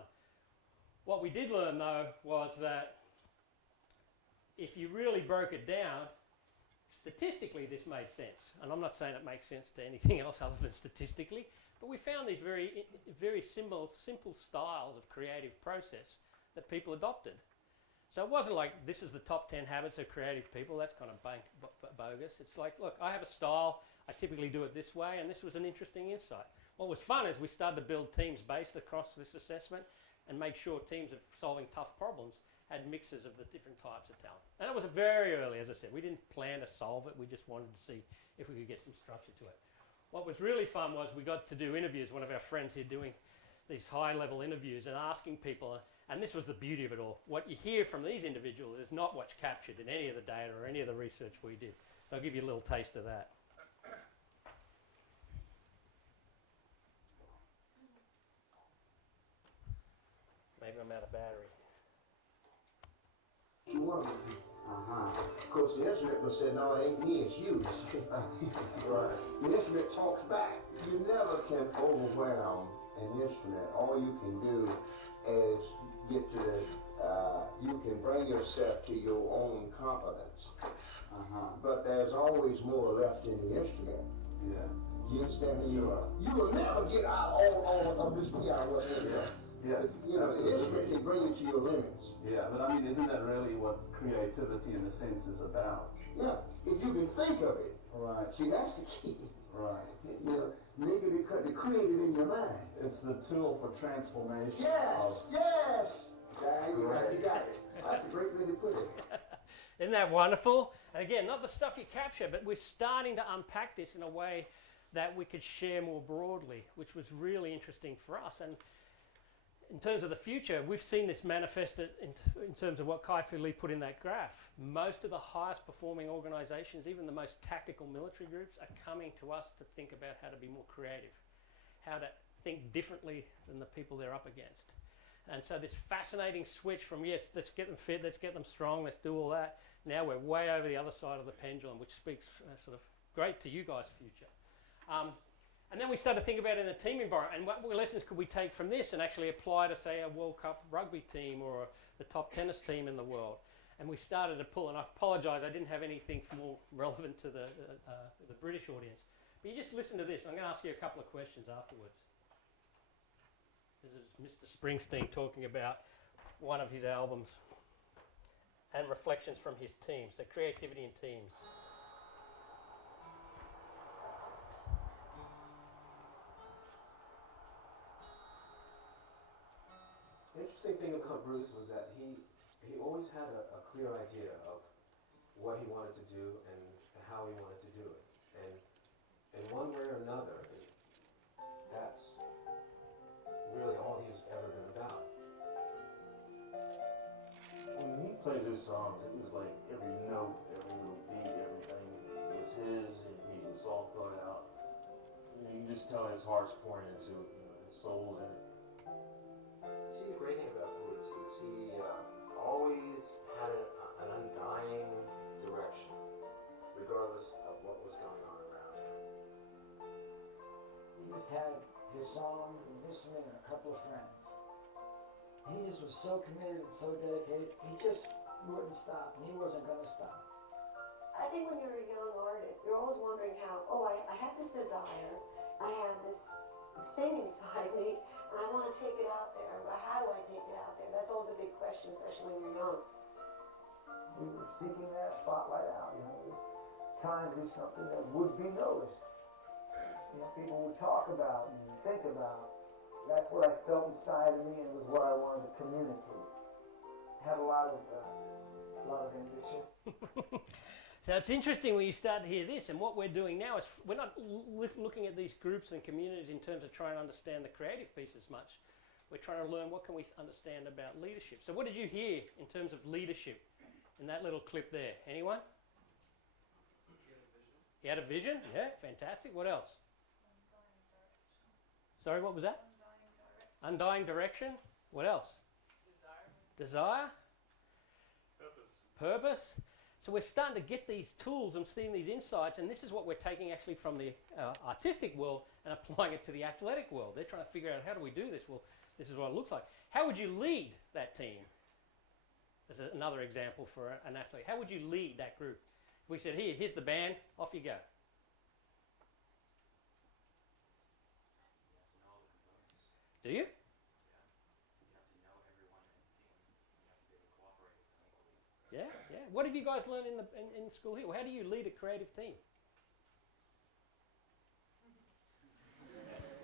What we did learn, though, was that if you really broke it down, statistically this made sense. And I'm not saying it makes sense to anything else other than statistically, but we found these very simple styles of creative process that people adopted. So it wasn't like this is the top 10 habits of creative people. That's kind of bogus. It's like, look, I have a style. I typically do it this way, and this was an interesting insight. What was fun is we started to build teams based across this assessment and make sure teams of solving tough problems had mixes of the different types of talent. And it was very early, as I said. We didn't plan to solve it. We just wanted to see if we could get some structure to it. What was really fun was we got to do interviews. One of our friends here doing these high-level interviews and asking people, and this was the beauty of it all. What you hear from these individuals is not what's captured in any of the data or any of the research we did. So I'll give you a little taste of that. Maybe I'm out of battery. You want to be. Of course, the instrument will say, no, it ain't me, it's you. Right. The instrument talks back. You never can overwhelm an instrument. All you can do is get to you can bring yourself to your own confidence. But there's always more left in the instrument. Yeah. You understand me? Sure. You will never get out all of this beyond what's in there. Yes, You know, the absolutely. instrument can bring you to your limits. Yeah, but I mean, isn't that really what creativity in a sense is about? Yeah, if you can think of it. Right. See, that's the key. Right. You know, make it to create it in your mind. It's the tool for transformation. Yes, yes. Yeah, you got it. That's a great way to put it. Isn't that wonderful? And again, not the stuff you capture, but we're starting to unpack this in a way that we could share more broadly, which was really interesting for us. And in terms of the future, we've seen this manifested in terms of what Kai-Fu Lee put in that graph. Most of the highest performing organizations, even the most tactical military groups, are coming to us to think about how to be more creative, how to think differently than the people they're up against. And so this fascinating switch from, yes, let's get them fit, let's get them strong, let's do all that. Now we're way over the other side of the pendulum, which speaks sort of great to you guys' future. And then we started to think about it in a team environment, and what lessons could we take from this and actually apply to, say, a World Cup rugby team or the top tennis team in the world. And we started to pull, and I apologise, I didn't have anything more relevant to the British audience. But you just listen to this. I'm going to ask you a couple of questions afterwards. This is Mr. Springsteen talking about one of his albums and reflections from his team, so creativity in teams. The interesting thing about Bruce was that he always had a clear idea of what he wanted to do and how he wanted to do it. And in one way or another, that's really all he's ever been about. When he plays his songs, it was like every note, every little beat, everything was his, and he was all thought out. You can just tell his heart's pouring into it, his soul's in it. See, the great thing about Bruce is he always had an undying direction, regardless of what was going on around him. He just had his songs and his instrument and a couple of friends. And he just was so committed and so dedicated, he just wouldn't stop, and he wasn't going to stop. I think when you're a young artist, you're always wondering how, I have this desire, I have this thing inside me, and I want to take it out there, but how do I take it out there? That's always a big question, especially when you're young. We were seeking that spotlight out, trying to do something that would be noticed. People would talk about and think about. That's what I felt inside of me, and it was what I wanted to communicate. Had a lot of ambition. So it's interesting when you start to hear this, and what we're doing now is we're not looking at these groups and communities in terms of trying to understand the creative piece as much. We're trying to learn what can we understand about leadership. So what did you hear in terms of leadership in that little clip there? Anyone? He had a vision? Yeah, fantastic. What else? Sorry, what was that? Undying direction. What else? Desire. Purpose. So we're starting to get these tools and seeing these insights, and this is what we're taking actually from the artistic world and applying it to the athletic world. They're trying to figure out, how do we do this? Well, this is what it looks like. How would you lead that team? There's another example for an athlete. How would you lead that group? If we said, here's the band, off you go. Do you? Yeah, yeah. What have you guys learned in school here? Well, how do you lead a creative team?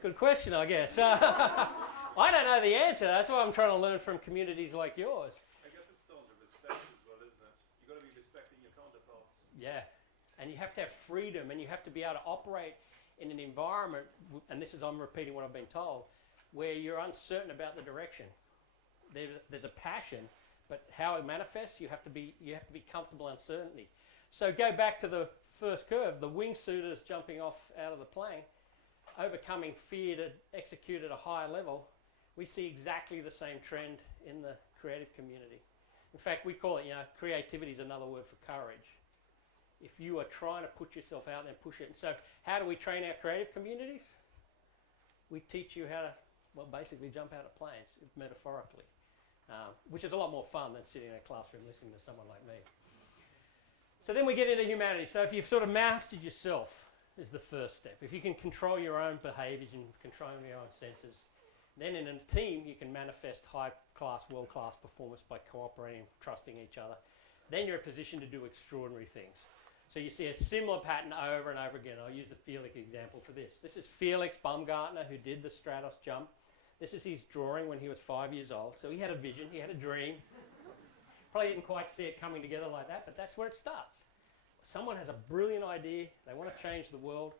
Good question, I guess. I don't know the answer. That's why I'm trying to learn from communities like yours. I guess it's still under respect as well, isn't it? You've got to be respecting your counterparts. Yeah, and you have to have freedom, and you have to be able to operate in an environment, and this is, I'm repeating what I've been told, where you're uncertain about the direction. There's a passion, but how it manifests, you have to be comfortable in uncertainty. So go back to the first curve, the wingsuiters jumping off out of the plane, overcoming fear to execute at a higher level. We see exactly the same trend in the creative community. In fact, we call it, creativity is another word for courage. If you are trying to put yourself out there and push it. And so how do we train our creative communities? We teach you how to, basically jump out of planes, metaphorically. Which is a lot more fun than sitting in a classroom listening to someone like me. So then we get into humanity. So if you've sort of mastered yourself is the first step. If you can control your own behaviours and control your own senses, then in a team you can manifest high-class, world-class performance by cooperating, trusting each other. Then you're in a position to do extraordinary things. So you see a similar pattern over and over again. I'll use the Felix example for this. This is Felix Baumgartner, who did the Stratos jump. This is his drawing when he was 5 years old. So he had a vision, he had a dream. Probably didn't quite see it coming together like that, but that's where it starts. Someone has a brilliant idea, they want to change the world.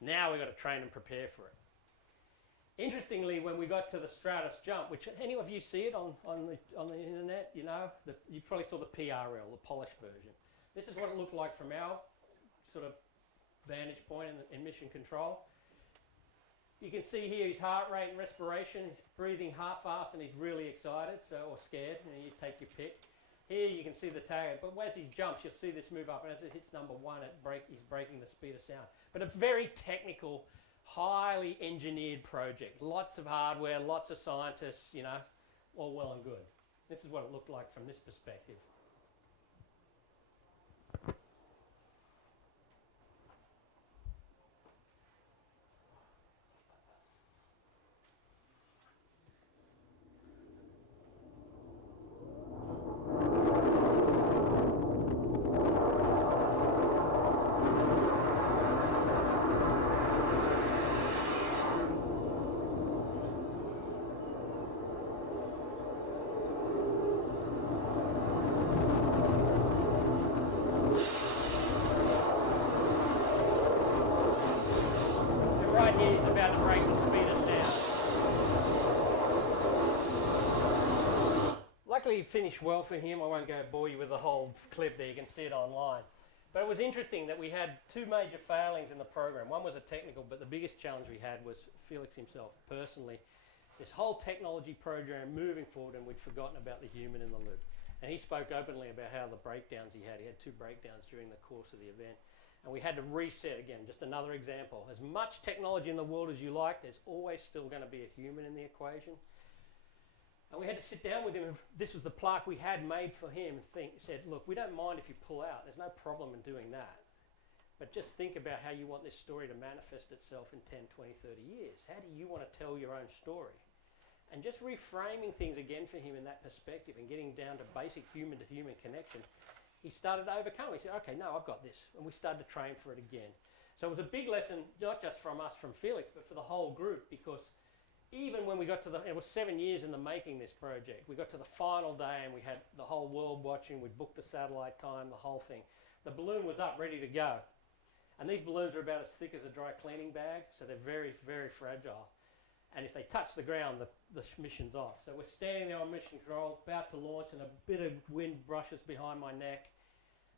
Now we've got to train and prepare for it. Interestingly, when we got to the Stratos jump, which any of you see it on the internet, you probably saw the PRL, the polished version. This is what it looked like from our sort of vantage point in mission control. You can see here his heart rate and respiration. He's breathing half fast and he's really excited, or scared, and you take your pick. Here you can see the target, but as he jumps, you'll see this move up, and as it hits number 1, he's breaking the speed of sound. But a very technical, highly engineered project. Lots of hardware, lots of scientists, all well and good. This is what it looked like from this perspective. He's about to break the speed of sound. Luckily it finished well for him. I won't go bore you with the whole clip there, you can see it online. But it was interesting that we had 2 major failings in the program. One was a technical, but the biggest challenge we had was Felix himself, personally. This whole technology program moving forward, and we'd forgotten about the human in the loop. And he spoke openly about how the breakdowns he had. He had 2 breakdowns during the course of the event. And we had to reset again, just another example. As much technology in the world as you like, there's always still going to be a human in the equation. And we had to sit down with him, and this was the plaque we had made for him, said, look, we don't mind if you pull out, there's no problem in doing that. But just think about how you want this story to manifest itself in 10, 20, 30 years. How do you want to tell your own story? And just reframing things again for him in that perspective and getting down to basic human-to-human connection, he started to overcome. He said, okay, no, I've got this. And we started to train for it again. So it was a big lesson, not just from us, from Felix, but for the whole group, because even when we got to it was 7 years in the making, this project. We got to the final day and we had the whole world watching. We booked the satellite time, the whole thing. the balloon was up, ready to go. And these balloons are about as thick as a dry cleaning bag, so they're very, very fragile. And if they touch the ground, the mission's off. So we're standing there on mission control, about to launch, and a bit of wind brushes behind my neck.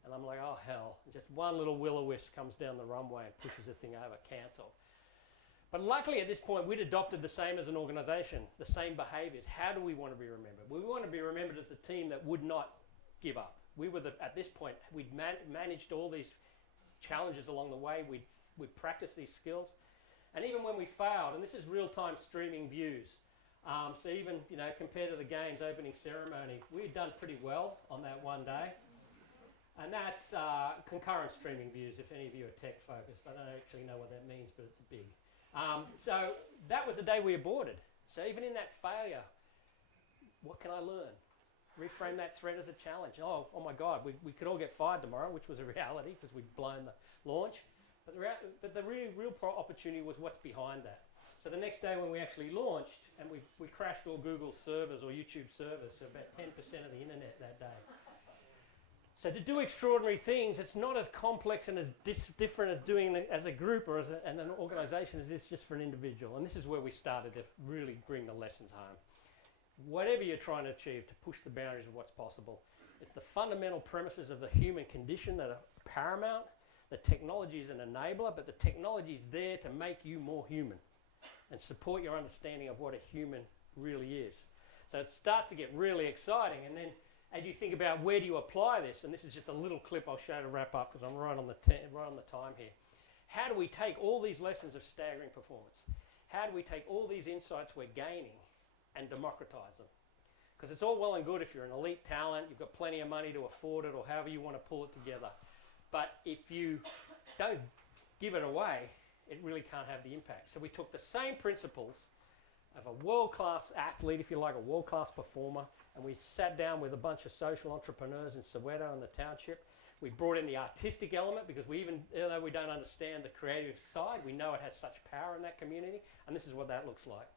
And I'm like, oh hell. And just one little will-o-wisp comes down the runway and pushes the thing over, cancel. But luckily at this point, we'd adopted the same as an organisation, the same behaviours. How do we want to be remembered? We want to be remembered as the team that would not give up. We were, at this point, we'd managed all these challenges along the way. We'd practiced these skills. And even when we failed, and this is real-time streaming views, so even, you know, compared to the game's opening ceremony, we'd done pretty well on that one day. And that's concurrent streaming views, if any of you are tech-focused. I don't actually know what that means, but it's big. So that was the day we aborted. So even in that failure, what can I learn? Reframe that threat as a challenge. Oh my God, we could all get fired tomorrow, which was a reality because we'd blown the launch. But the real opportunity was what's behind that. So the next day when we actually launched, and we crashed all Google servers or YouTube servers, so about 10% of the internet that day. So to do extraordinary things, it's not as complex and as different as doing it as a group or as an organisation as this just for an individual. And this is where we started to really bring the lessons home. Whatever you're trying to achieve, to push the boundaries of what's possible, it's the fundamental premises of the human condition that are paramount. The technology is an enabler, but the technology is there to make you more human and support your understanding of what a human really is. So it starts to get really exciting, and then as you think about where do you apply this, and this is just a little clip I'll show to wrap up because I'm right on the time here. How do we take all these lessons of staggering performance? How do we take all these insights we're gaining and democratize them? Because it's all well and good if you're an elite talent, you've got plenty of money to afford it, or however you want to pull it together. But if you don't give it away, it really can't have the impact. So we took the same principles of a world-class athlete, if you like, a world-class performer, and we sat down with a bunch of social entrepreneurs in Soweto and the township. We brought in the artistic element because even though we don't understand the creative side, we know it has such power in that community, and this is what that looks like.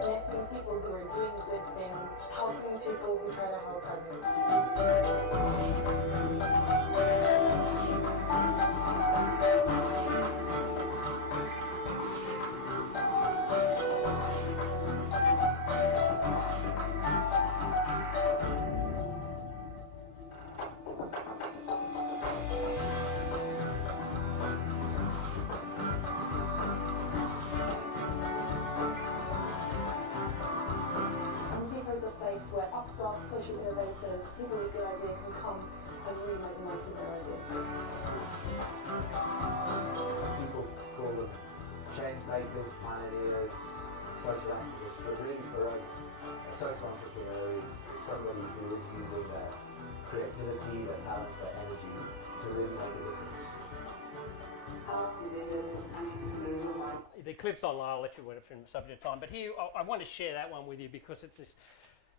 Connecting people who are doing good things, helping people who try to help others. Where upstarts, social innovators, people with good ideas can come and really make the most of their ideas. People call them change makers, pioneers, social activists, but really for us, a social entrepreneur is somebody who is using their creativity, their talents, their energy to really make a difference. The clip's online, I'll let you wait from the subject time, but here I want to share that one with you because it's this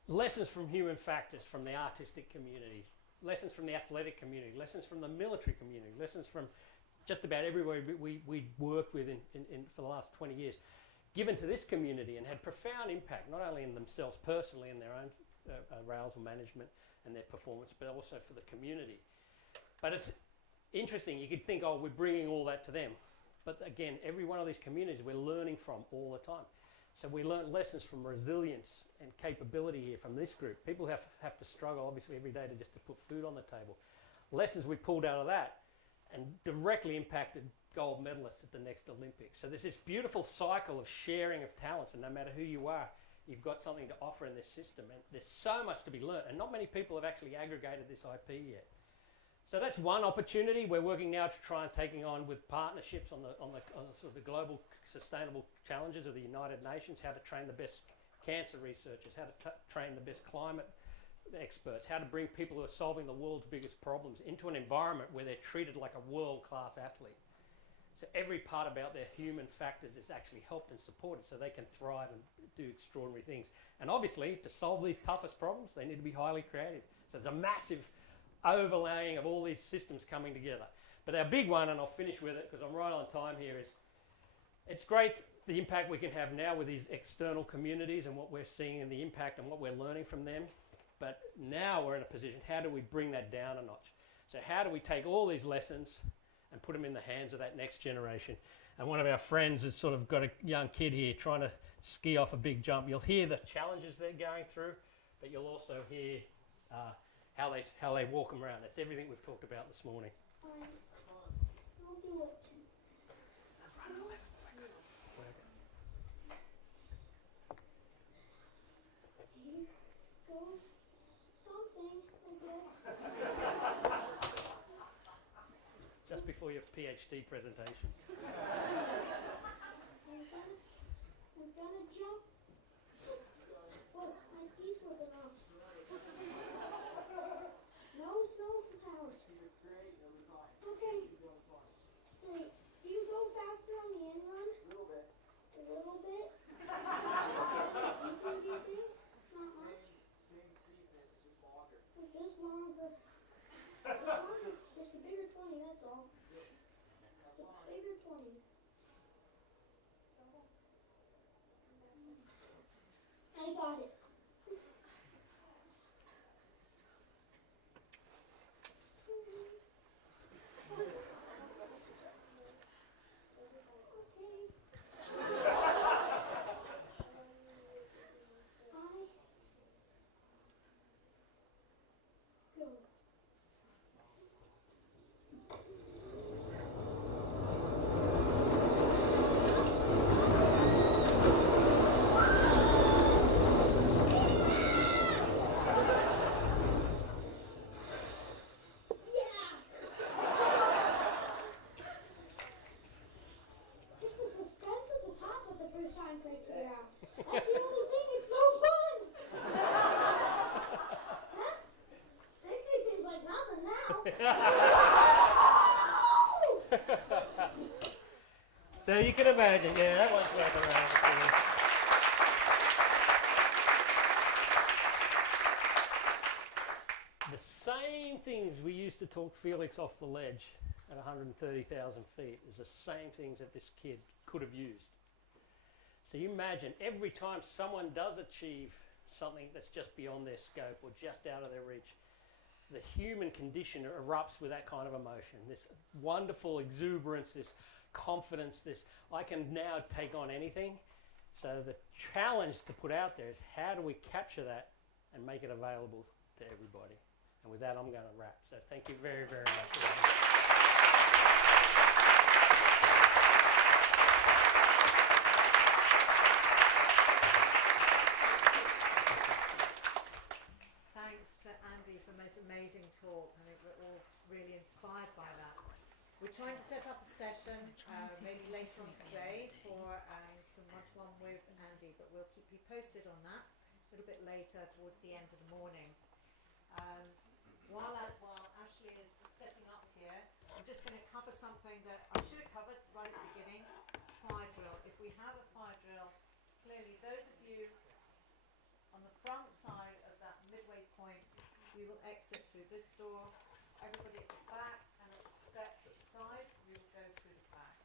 lessons from human factors, from the artistic community, lessons from the athletic community, lessons from the military community, lessons from just about everywhere we worked with for the last 20 years, given to this community and had profound impact, not only in themselves personally in their own arousal management and their performance, but also for the community. But it's interesting, you could think, oh, we're bringing all that to them. But again, every one of these communities we're learning from all the time. So we learn lessons from resilience and capability here from this group. People have to struggle, obviously, every day to put food on the table. Lessons we pulled out of that and directly impacted gold medalists at the next Olympics. So there's this beautiful cycle of sharing of talents, and no matter who you are, you've got something to offer in this system. And there's so much to be learned, and not many people have actually aggregated this IP yet. So that's one opportunity. We're working now to try and taking on with partnerships on sort of the global sustainable challenges of the United Nations, how to train the best cancer researchers, how to train the best climate experts, how to bring people who are solving the world's biggest problems into an environment where they're treated like a world-class athlete. So every part about their human factors is actually helped and supported so they can thrive and do extraordinary things. And obviously, to solve these toughest problems, they need to be highly creative. So there's a massive overlaying of all these systems coming together. But our big one, and I'll finish with it because I'm right on time here, is It's great the impact we can have now with these external communities and what we're seeing and the impact and what we're learning from them. But now we're in a position, how do we bring that down a notch? So how do we take all these lessons and put them in the hands of that next generation? And one of our friends has sort of got a young kid here trying to ski off a big jump. You'll hear the challenges they're going through, but you'll also hear how they walk them around. That's everything we've talked about this morning. I'll do it. Here goes something, I guess. Just before your PhD presentation. I'm gonna jump. Oh, my ski's slipping off. No snow house. Okay. Hey, do you go faster on the end run? A little bit. A little bit? Do you think? Not much. Just longer. Just a bigger 20, that's all. Just a bigger 20. I got it. So you can imagine, yeah, that one's working around. The same things we used to talk Felix off the ledge at 130,000 feet is the same things that this kid could have used. So you imagine every time someone does achieve something that's just beyond their scope or just out of their reach, the human condition erupts with that kind of emotion, this wonderful exuberance, this confidence, this I can now take on anything. So the challenge to put out there is how do we capture that and make it available to everybody? And with that, I'm going to wrap. So thank you very, very much. Thanks to Andy for the most amazing talk. I think we're all really inspired by that. We're trying to set up a session maybe later on today for some one-to-one with Andy, but we'll keep you posted on that a little bit later towards the end of the morning. While Ashley is setting up here, I'm just going to cover something that I should have covered right at the beginning, fire drill. If we have a fire drill, clearly those of you on the front side of that midway point, we will exit through this door. Everybody at the back and at the steps at the side, we will go through the back.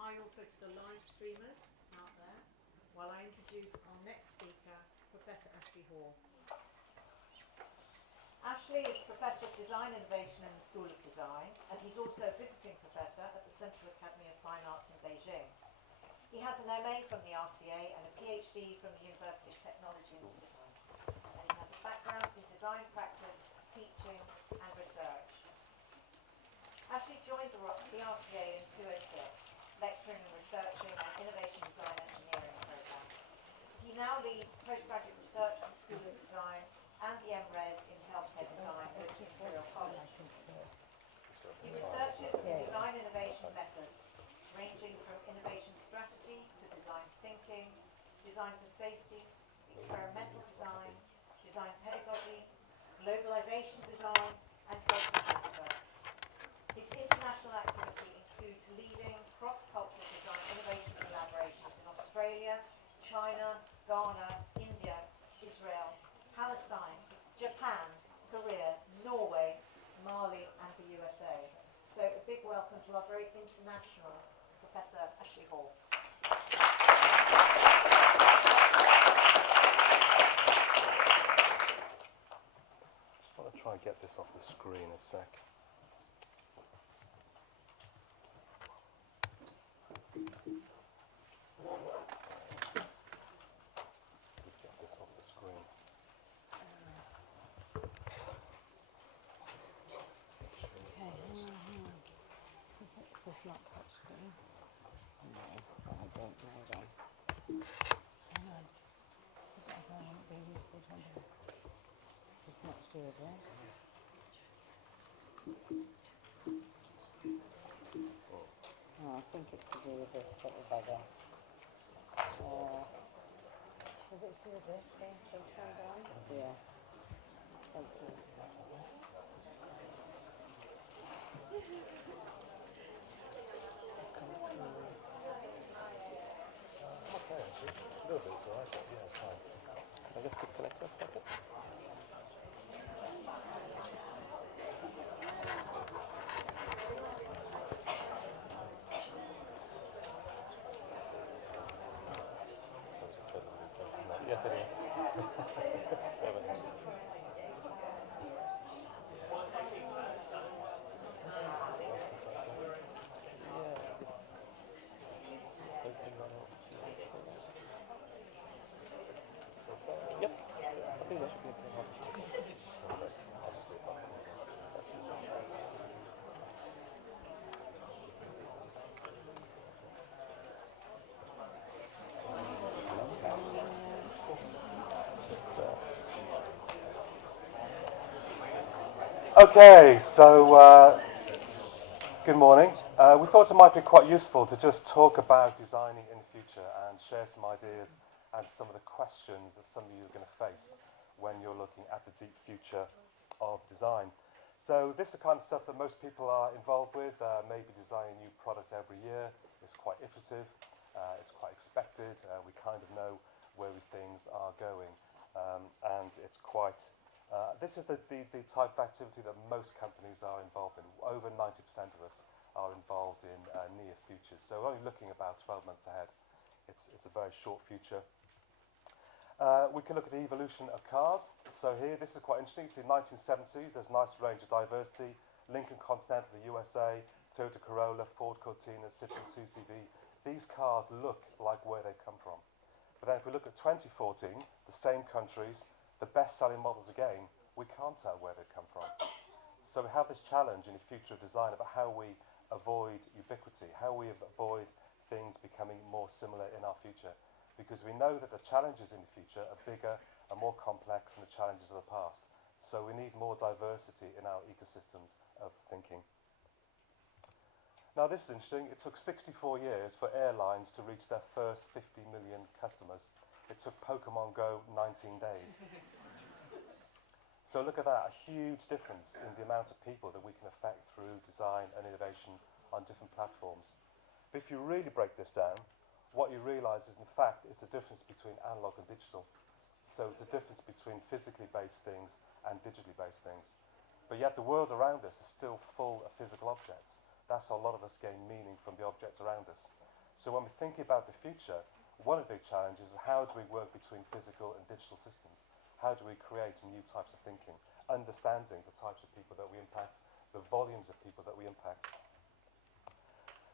Hi also to the live streamers out there, while I introduce our next speaker, Professor Ashley Hall. Ashley is Professor of Design Innovation in the School of Design, and he's also a visiting professor at the Central Academy of Fine Arts in Beijing. He has an MA from the RCA and a PhD from the University of Technology in Sydney. And he has a background in design practice, teaching and research. Ashley joined the RCA in 2006, lecturing and researching on Innovation Design Engineering program. He now leads postgraduate research at the School of Design and the MRes in Healthcare Design at Imperial College. He researches in design innovation methods, ranging from innovation strategy to design thinking, design for safety, experimental design, design pedagogy, globalization design, and cultural transfer. His international activity includes leading cross-cultural design innovation collaborations in Australia, China, Ghana, India, Israel, Palestine, Japan, Korea, Norway, Mali, and the USA. So a big welcome to our very international Professor Ashley Hall. Just want to try and get this off the screen a sec. Get this off the screen. Okay, hang on. Is this not touch screen? No, I don't know then. Hang on. I haven't been used to it. It's not to do with it. Oh, I think it's to do with this little bugger. Is it to do with this thing still turned on? Yeah. Thank you. Okay, actually. A little bit, alright, but yeah, it's fine. Can I just disconnect that a second? Yes, it is. Yep. I think that should be okay, so good morning. We thought it might be quite useful to just talk about designing in the future and share some ideas and some of the questions that some of you are going to face when you're looking at the deep future of design. So this is the kind of stuff that most people are involved with, maybe designing a new product every year. It's quite iterative, it's quite expected, we kind of know where things are going, and it's quite this is the type of activity that most companies are involved in. Over 90% of us are involved in near futures. So we're only looking about 12 months ahead. It's a very short future. We can look at the evolution of cars. So here, this is quite interesting. You see 1970s, there's a nice range of diversity. Lincoln Continental, the USA, Toyota Corolla, Ford Cortina, Citroen CCV. These cars look like where they come from. But then if we look at 2014, the same countries, the best-selling models again, we can't tell where they come from. So we have this challenge in the future of design about how we avoid ubiquity, how we avoid things becoming more similar in our future. Because we know that the challenges in the future are bigger and more complex than the challenges of the past. So we need more diversity in our ecosystems of thinking. Now this is interesting. It took 64 years for airlines to reach their first 50 million customers. It took Pokemon Go 19 days. So look at that, a huge difference in the amount of people that we can affect through design and innovation on different platforms. But if you really break this down, what you realise is, in fact, it's a difference between analog and digital. So it's a difference between physically based things and digitally based things. But yet the world around us is still full of physical objects. That's how a lot of us gain meaning from the objects around us. So when we're thinking about the future, one of the big challenges is how do we work between physical and digital systems? How do we create new types of thinking, understanding the types of people that we impact, the volumes of people that we impact?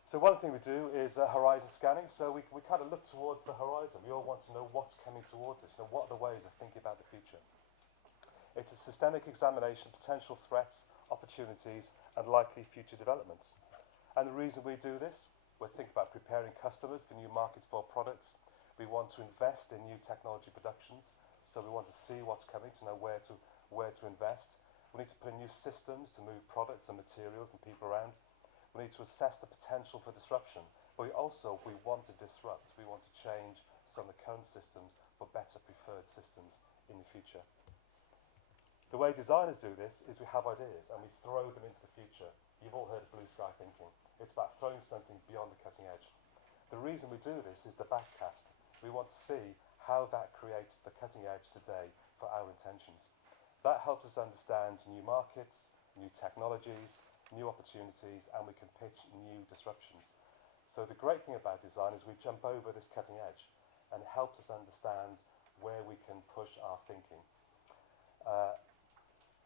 So one thing we do is horizon scanning. So we kind of look towards the horizon. We all want to know what's coming towards us. You know, what are the ways of thinking about the future? It's a systemic examination, potential threats, opportunities, and likely future developments. And the reason we do this, we're thinking about preparing customers for new markets for our products. We want to invest in new technology productions. So we want to see what's coming, to know where to invest. We need to put in new systems to move products and materials and people around. We need to assess the potential for disruption. But we want to disrupt. We want to change some of the current systems for better preferred systems in the future. The way designers do this is we have ideas and we throw them into the future. You've all heard of blue sky thinking. It's about throwing something beyond the cutting edge. The reason we do this is the backcast. We want to see how that creates the cutting edge today for our intentions. That helps us understand new markets, new technologies, new opportunities, and we can pitch new disruptions. So the great thing about design is we jump over this cutting edge, and it helps us understand where we can push our thinking.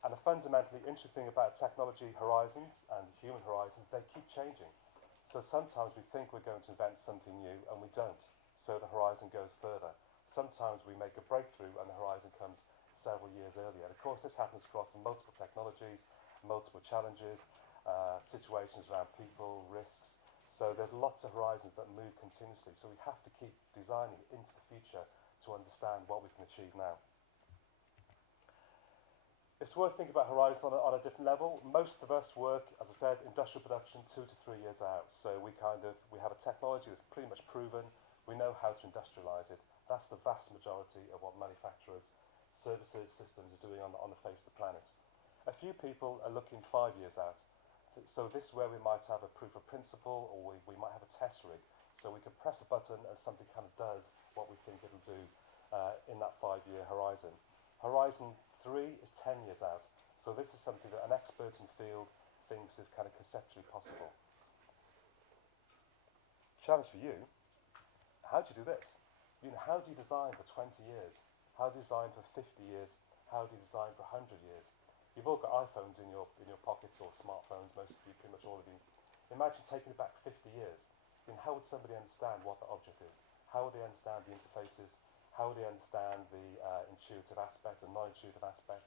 And a fundamentally interesting thing about technology horizons and human horizons, they keep changing. So sometimes we think we're going to invent something new and we don't. So the horizon goes further. Sometimes we make a breakthrough and the horizon comes several years earlier. And of course this happens across multiple technologies, multiple challenges, situations around people, risks. So there's lots of horizons that move continuously. So we have to keep designing into the future to understand what we can achieve now. It's worth thinking about horizons on a different level. Most of us work, as I said, industrial production 2 to 3 years out. So we have a technology that's pretty much proven. We know how to industrialize it. That's the vast majority of what manufacturers, services, systems are doing on the face of the planet. A few people are looking 5 years out. So this is where we might have a proof of principle, or we might have a test rig. So we can press a button and something kind of does what we think it'll do in that 5-year horizon. Horizon 3 is 10 years out. So this is something that an expert in the field thinks is kind of conceptually possible. Challenge for you, how do you do this? You know, how do you design for 20 years? How do you design for 50 years? How do you design for 100 years? You've all got iPhones in your pockets, or smartphones, most of you, pretty much all of you. Imagine taking it back 50 years. I mean, how would somebody understand what the object is? How would they understand the interfaces? How would they understand the intuitive aspects and non-intuitive aspects?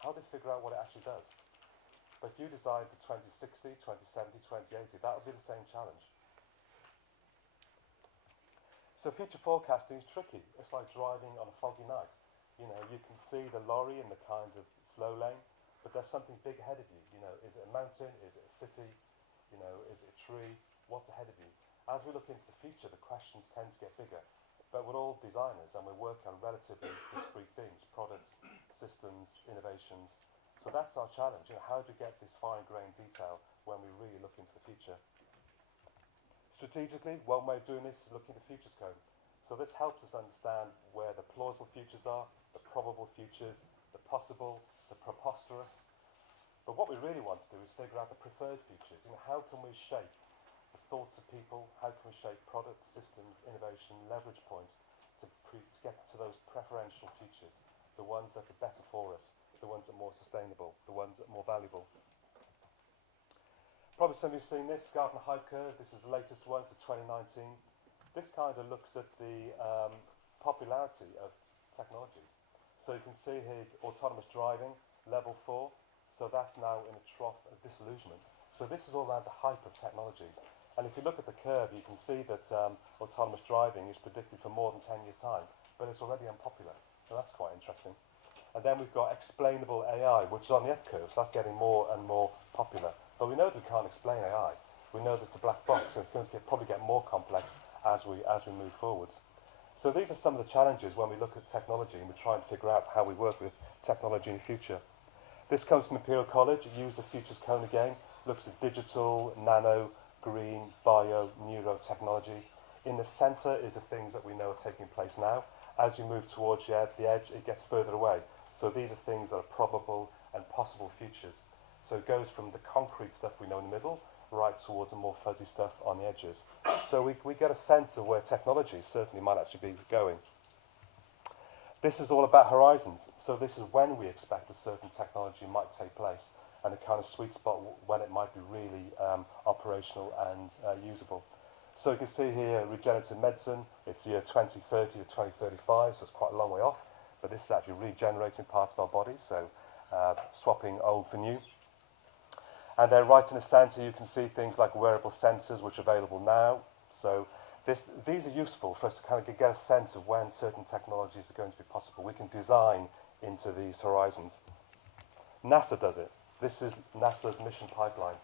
How do they figure out what it actually does? But if you design for 2060, 2070, 2080, that would be the same challenge. So future forecasting is tricky. It's like driving on a foggy night. You know, you can see the lorry in the kind of slow lane, but there's something big ahead of you. You know, is it a mountain? Is it a city? You know, is it a tree? What's ahead of you? As we look into the future, the questions tend to get bigger. But we're all designers and we're working on relatively discrete things, products, systems, innovations. So that's our challenge. You know, how do we get this fine-grained detail when we really look into the future? Strategically, one way of doing this is looking at the futures code. So this helps us understand where the plausible futures are, the probable futures, the possible, the preposterous. But what we really want to do is figure out the preferred futures. You know, how can we shape the thoughts of people? How can we shape products, systems, innovation, leverage points to get to those preferential futures, the ones that are better for us, the ones that are more sustainable, the ones that are more valuable. Probably some of you have seen this, Gartner Hype Curve. This is the latest one for 2019. This kind of looks at the popularity of technologies. So you can see here autonomous driving, level 4. So that's now in a trough of disillusionment. So this is all around the hype of technologies. And if you look at the curve, you can see that autonomous driving is predicted for more than 10 years' time, but it's already unpopular. So that's quite interesting. And then we've got explainable AI, which is on the up curve, so that's getting more and more popular. But we know that we can't explain AI. We know that it's a black box, and it's going to probably get more complex as we move forwards. So these are some of the challenges when we look at technology and we try and figure out how we work with technology in the future. This comes from Imperial College. It uses the futures cone again, looks at digital, nano, green, bio, neuro technologies. In the centre is the things that we know are taking place now. As you move towards the edge, it gets further away. So these are things that are probable and possible futures. So it goes from the concrete stuff we know in the middle right towards the more fuzzy stuff on the edges. So we get a sense of where technology certainly might actually be going. This is all about horizons. So this is when we expect a certain technology might take place and a kind of sweet spot when it might be really operational and usable. So you can see here regenerative medicine, it's year 2030 to 2035, so it's quite a long way off, but this is actually regenerating parts of our body, so swapping old for new. And then right in the centre you can see things like wearable sensors which are available now. So these are useful for us to kind of get a sense of when certain technologies are going to be possible. We can design into these horizons. NASA does it. This is NASA's mission pipeline.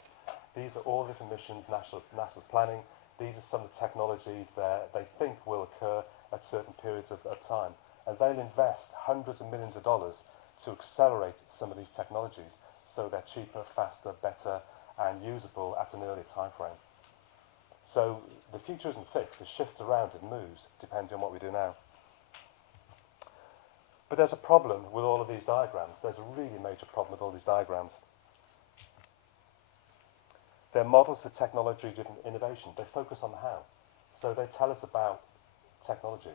These are all different missions NASA's planning. These are some of the technologies that they think will occur at certain periods of time. And they'll invest hundreds of millions of dollars to accelerate some of these technologies so they're cheaper, faster, better, and usable at an earlier time frame. So the future isn't fixed. It shifts around, it moves, depending on what we do now. But there's a problem with all of these diagrams. There's a really major problem with all these diagrams. They're models for technology-driven innovation. They focus on the how. So they tell us about technology.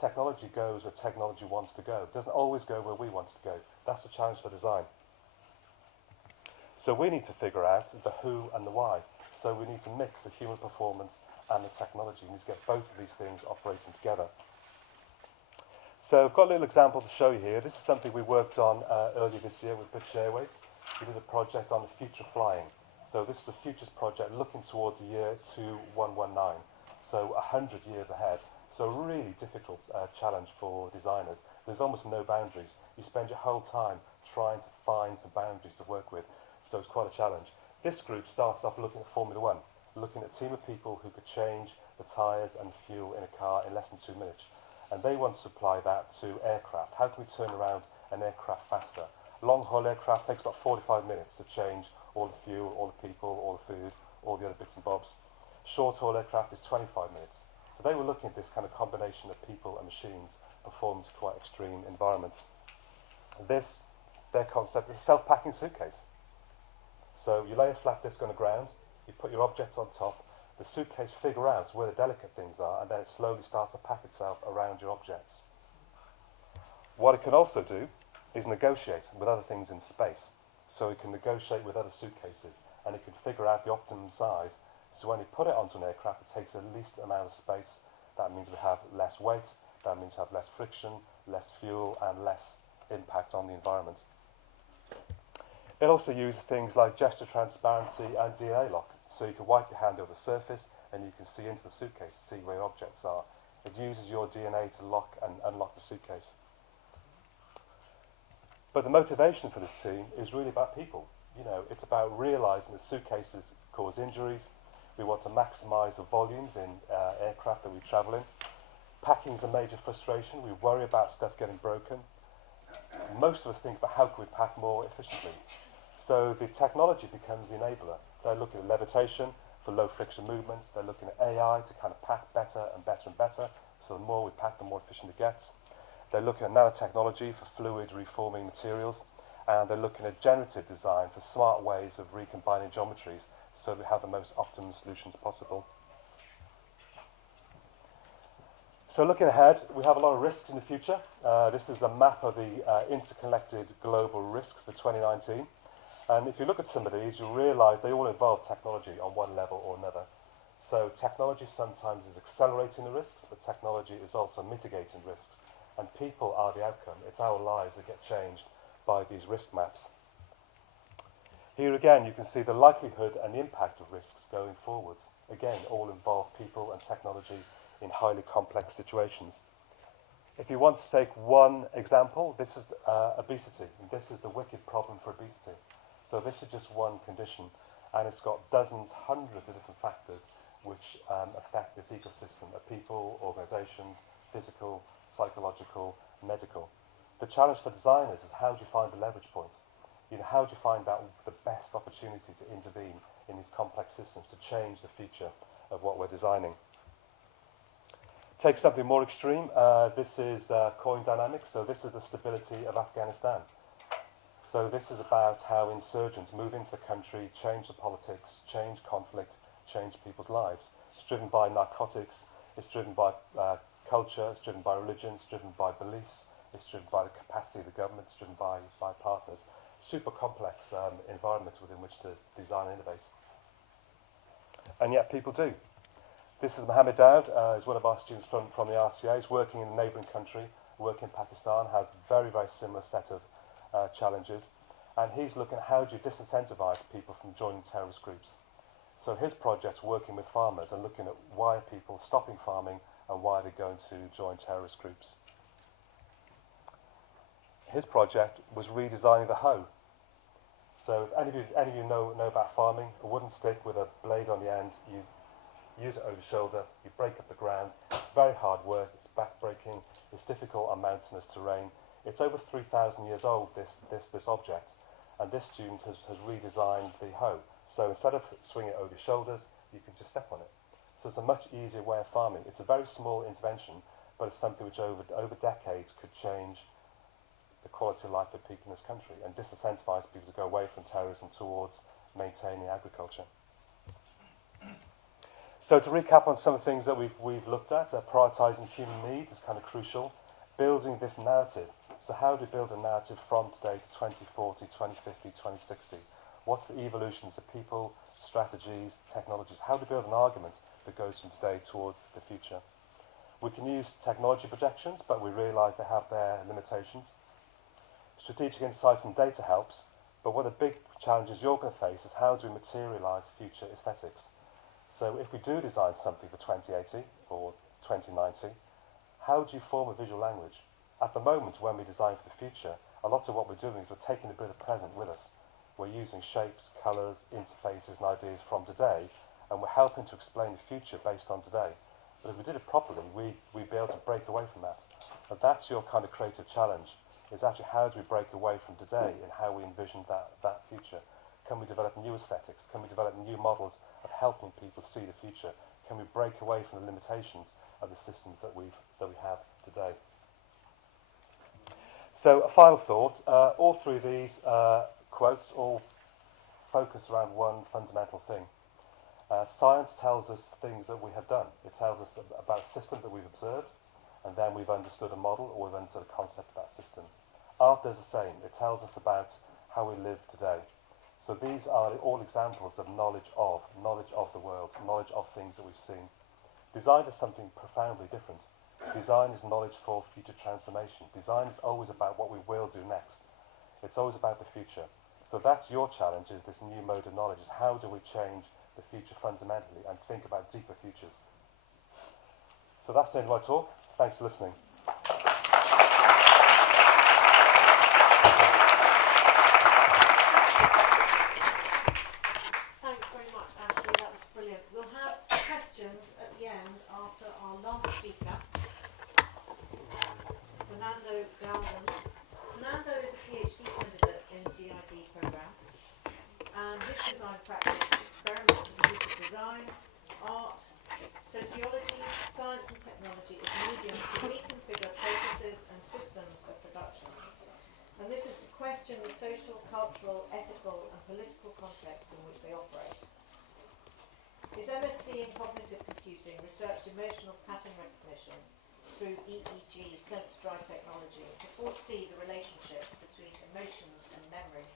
Technology goes where technology wants to go. It doesn't always go where we want it to go. That's the challenge for design. So we need to figure out the who and the why. So we need to mix the human performance and the technology. We need to get both of these things operating together. So I've got a little example to show you here. This is something we worked on earlier this year with British Airways. We did a project on the future flying. So this is the Futures project looking towards the year 2119. So 100 years ahead. So a really difficult challenge for designers. There's almost no boundaries. You spend your whole time trying to find some boundaries to work with. So it's quite a challenge. This group starts off looking at Formula One, looking at a team of people who could change the tyres and fuel in a car in less than 2 minutes. And they want to supply that to aircraft. How can we turn around an aircraft faster? Long-haul aircraft takes about 45 minutes to change all the fuel, all the people, all the food, all the other bits and bobs. Short-haul aircraft is 25 minutes. So they were looking at this kind of combination of people and machines performed to quite extreme environments. This, their concept, is a self-packing suitcase. So you lay a flat disk on the ground, you put your objects on top, the suitcase figure out where the delicate things are, and then it slowly starts to pack itself around your objects. What it can also do is negotiate with other things in space. So it can negotiate with other suitcases, and it can figure out the optimum size. So when you put it onto an aircraft, it takes the least amount of space. That means we have less weight, that means we have less friction, less fuel, and less impact on the environment. It also uses things like gesture transparency and DNA lock. So you can wipe your hand over the surface and you can see into the suitcase to see where your objects are. It uses your DNA to lock and unlock the suitcase. But the motivation for this team is really about people. You know, it's about realizing that suitcases cause injuries. We want to maximize the volumes in aircraft that we travel in. Packing is a major frustration. We worry about stuff getting broken. Most of us think about how can we pack more efficiently. So the technology becomes the enabler. They're looking at levitation for low friction movement. They're looking at AI to kind of pack better and better and better. So the more we pack, the more efficient it gets. They're looking at nanotechnology for fluid reforming materials. And they're looking at generative design for smart ways of recombining geometries so we have the most optimum solutions possible. So looking ahead, we have a lot of risks in the future. This is a map of the interconnected global risks for 2019. And if you look at some of these, you'll realise they all involve technology on one level or another. So technology sometimes is accelerating the risks, but technology is also mitigating risks. And people are the outcome. It's our lives that get changed by these risk maps. Here again, you can see the likelihood and the impact of risks going forwards. Again, all involve people and technology in highly complex situations. If you want to take one example, this is obesity. This is the wicked problem for obesity. So this is just one condition, and it's got dozens, hundreds of different factors which affect this ecosystem of people, organisations, physical, psychological, medical. The challenge for designers is how do you find the leverage point? You know, how do you find out the best opportunity to intervene in these complex systems to change the future of what we're designing? Take something more extreme. This is coin dynamics. So this is the stability of Afghanistan. So this is about how insurgents move into the country, change the politics, change conflict, change people's lives. It's driven by narcotics, it's driven by culture, it's driven by religion, it's driven by beliefs, it's driven by the capacity of the government, it's driven by partners. Super complex environment within which to design and innovate. And yet people do. This is Mohammed Daud, is one of our students from the RCA. He's working in a neighbouring country, working in Pakistan, has very, very similar set of challenges, and he's looking at how do you disincentivize people from joining terrorist groups. So his project's working with farmers and looking at why are people stopping farming and why are they going to join terrorist groups. His project was redesigning the hoe. So if any of you know about farming, a wooden stick with a blade on the end, you use it over your shoulder, you break up the ground. It's very hard work, it's back-breaking, it's difficult on mountainous terrain. It's over 3,000 years old, this object, and this student has redesigned the hoe. So instead of swinging it over your shoulders, you can just step on it. So it's a much easier way of farming. It's a very small intervention, but it's something which over decades could change the quality of life of people in this country and disincentivize people to go away from terrorism towards maintaining agriculture. So to recap on some of the things that we've looked at, prioritising human needs is kind of crucial. Building this narrative. So how do we build a narrative from today to 2040, 2050, 2060? What's the evolutions of people, strategies, technologies? How do we build an argument that goes from today towards the future? We can use technology projections, but we realise they have their limitations. Strategic insight from data helps, but one of the big challenges you're going to face is how do we materialise future aesthetics? So if we do design something for 2080 or 2090, how do you form a visual language? At the moment, when we design for the future, a lot of what we're doing is we're taking a bit of present with us. We're using shapes, colours, interfaces and ideas from today, and we're helping to explain the future based on today. But if we did it properly, we'd be able to break away from that. And that's your kind of creative challenge, is actually how do we break away from today and how we envision that future? Can we develop new aesthetics? Can we develop new models of helping people see the future? Can we break away from the limitations of the systems that we have today? So a final thought, all through these quotes all focus around one fundamental thing. Science tells us things that we have done. It tells us about a system that we've observed, and then we've understood a model or we've understood a concept of that system. Art does the same. It tells us about how we live today. So these are all examples of knowledge of the world, knowledge of things that we've seen. Design is something profoundly different. Design is knowledge for future transformation. Design is always about what we will do next. It's always about the future. So that's your challenge, is this new mode of knowledge, is how do we change the future fundamentally and think about deeper futures. So that's the end of my talk. Thanks for listening. Thanks very much, Ashley. That was brilliant. We'll have questions at the end after our last speaker, Fernando Galvin. Fernando is a PhD candidate in the GID programme, and his design practice experiments with the use of design, art, sociology, science and technology as mediums to reconfigure processes and systems of production. And this is to question the social, cultural, ethical and political context in which they operate. His MSc in cognitive computing researched emotional pattern recognition through EEG sensor-drive technology to foresee the relationships between emotions and memory.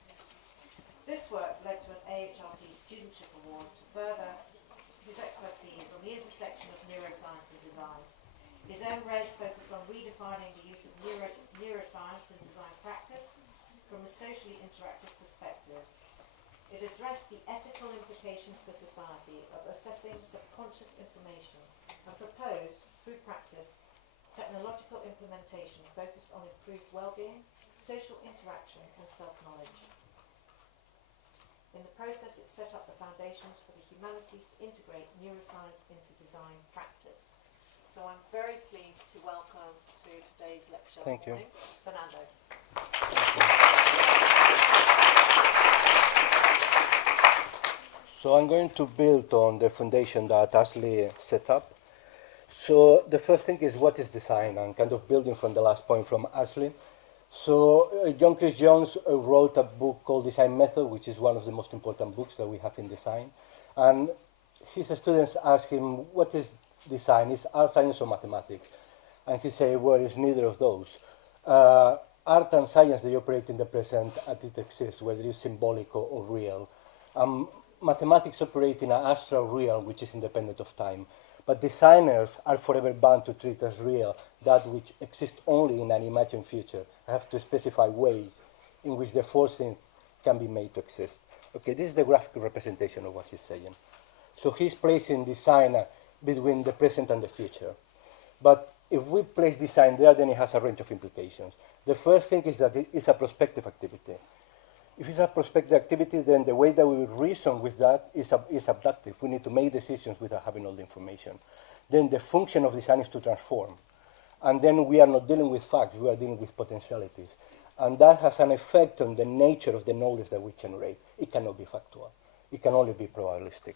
This work led to an AHRC Studentship Award to further his expertise on the intersection of neuroscience and design. His own res focused on redefining the use of neuroscience in design practice from a socially interactive perspective. It addressed the ethical implications for society of assessing subconscious information and proposed, through practice, technological implementation focused on improved well-being, social interaction and self-knowledge. In the process, it set up the foundations for the humanities to integrate neuroscience into design practice. So I'm very pleased to welcome to today's lecture morning, Fernando. So I'm going to build on the foundation that Ashley set up. So the first thing is what is design, and kind of building from the last point from Ashley. So John Chris Jones wrote a book called Design Method, which is one of the most important books that we have in design. And his students asked him, what is design? Is art, science or mathematics? And he said, well, it's neither of those. Art and science, they operate in the present as it exists, whether it's symbolic or real. Mathematics operate in an astral realm, which is independent of time. But designers are forever bound to treat as real that which exists only in an imagined future. I have to specify ways in which the forcing can be made to exist. Okay, this is the graphical representation of what he's saying. So he's placing design between the present and the future. But if we place design there, then it has a range of implications. The first thing is that it is a prospective activity. If it's a prospective activity, then the way that we reason with that is abductive. We need to make decisions without having all the information. Then the function of design is to transform. And then we are not dealing with facts, we are dealing with potentialities. And that has an effect on the nature of the knowledge that we generate. It cannot be factual. It can only be probabilistic.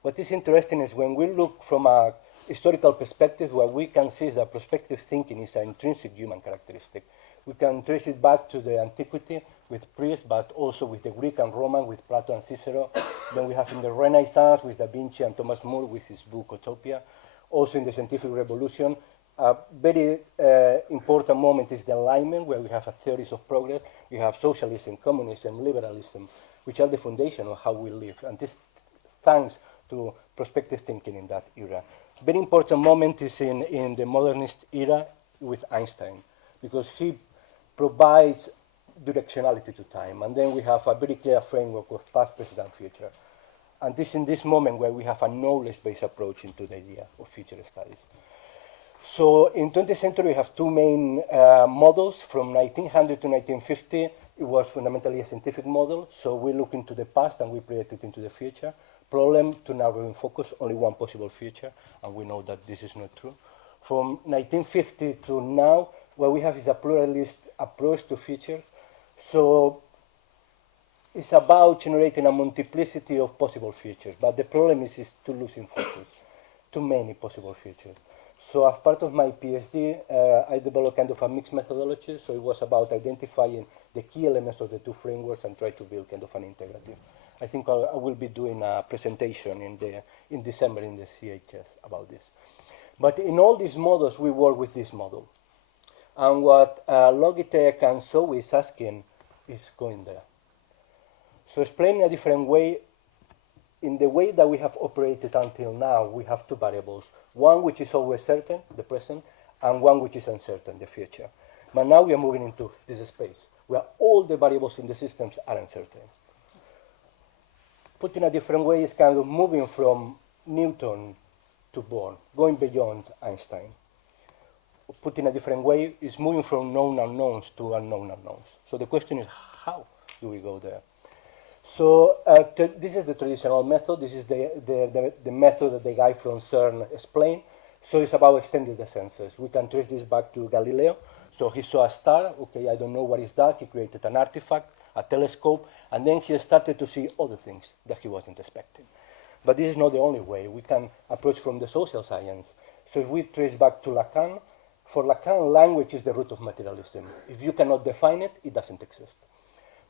What is interesting is when we look from a historical perspective, what we can see is that prospective thinking is an intrinsic human characteristic. We can trace it back to the antiquity with priests, but also with the Greek and Roman, with Plato and Cicero. Then we have in the Renaissance with Da Vinci and Thomas More with his book Utopia. Also in the scientific revolution, a very important moment is the Enlightenment, where we have a theories of progress. We have socialism, communism, liberalism, which are the foundation of how we live. And this thanks to prospective thinking in that era. Very important moment is in the modernist era with Einstein, because he provides directionality to time. And then we have a very clear framework of past, present, and future. And this in this moment where we have a knowledge-based approach into the idea of future studies. So in 20th century, we have two main models. From 1900 to 1950, it was fundamentally a scientific model. So we look into the past and we project it into the future. Problem to narrow in focus, only one possible future, and we know that this is not true. From 1950 to now, what we have is a pluralist approach to futures. So it's about generating a multiplicity of possible futures, but the problem is to lose in focus, too many possible futures. So as part of my PhD, I developed kind of a mixed methodology. So it was about identifying the key elements of the two frameworks and try to build kind of an integrative. I think I will be doing a presentation in December in the CHS about this. But in all these models, we work with this model. And what Logitech and Zoe is asking is going there. So explaining a different way, in the way that we have operated until now, we have two variables. One which is always certain, the present, and one which is uncertain, the future. But now we are moving into this space, where all the variables in the systems are uncertain. Put in a different way, is kind of moving from Newton to Bohr, going beyond Einstein. Put in a different way, is moving from known unknowns to unknown unknowns. So the question is, how do we go there? So this is the traditional method. This is the method that the guy from CERN explained. So it's about extending the senses. We can trace this back to Galileo. So he saw a star. Okay, I don't know what is that. He created an artifact, a telescope, and then he started to see other things that he wasn't expecting. But this is not the only way. We can approach from the social science. So if we trace back to Lacan, for Lacan, language is the root of materialism. If you cannot define it, it doesn't exist.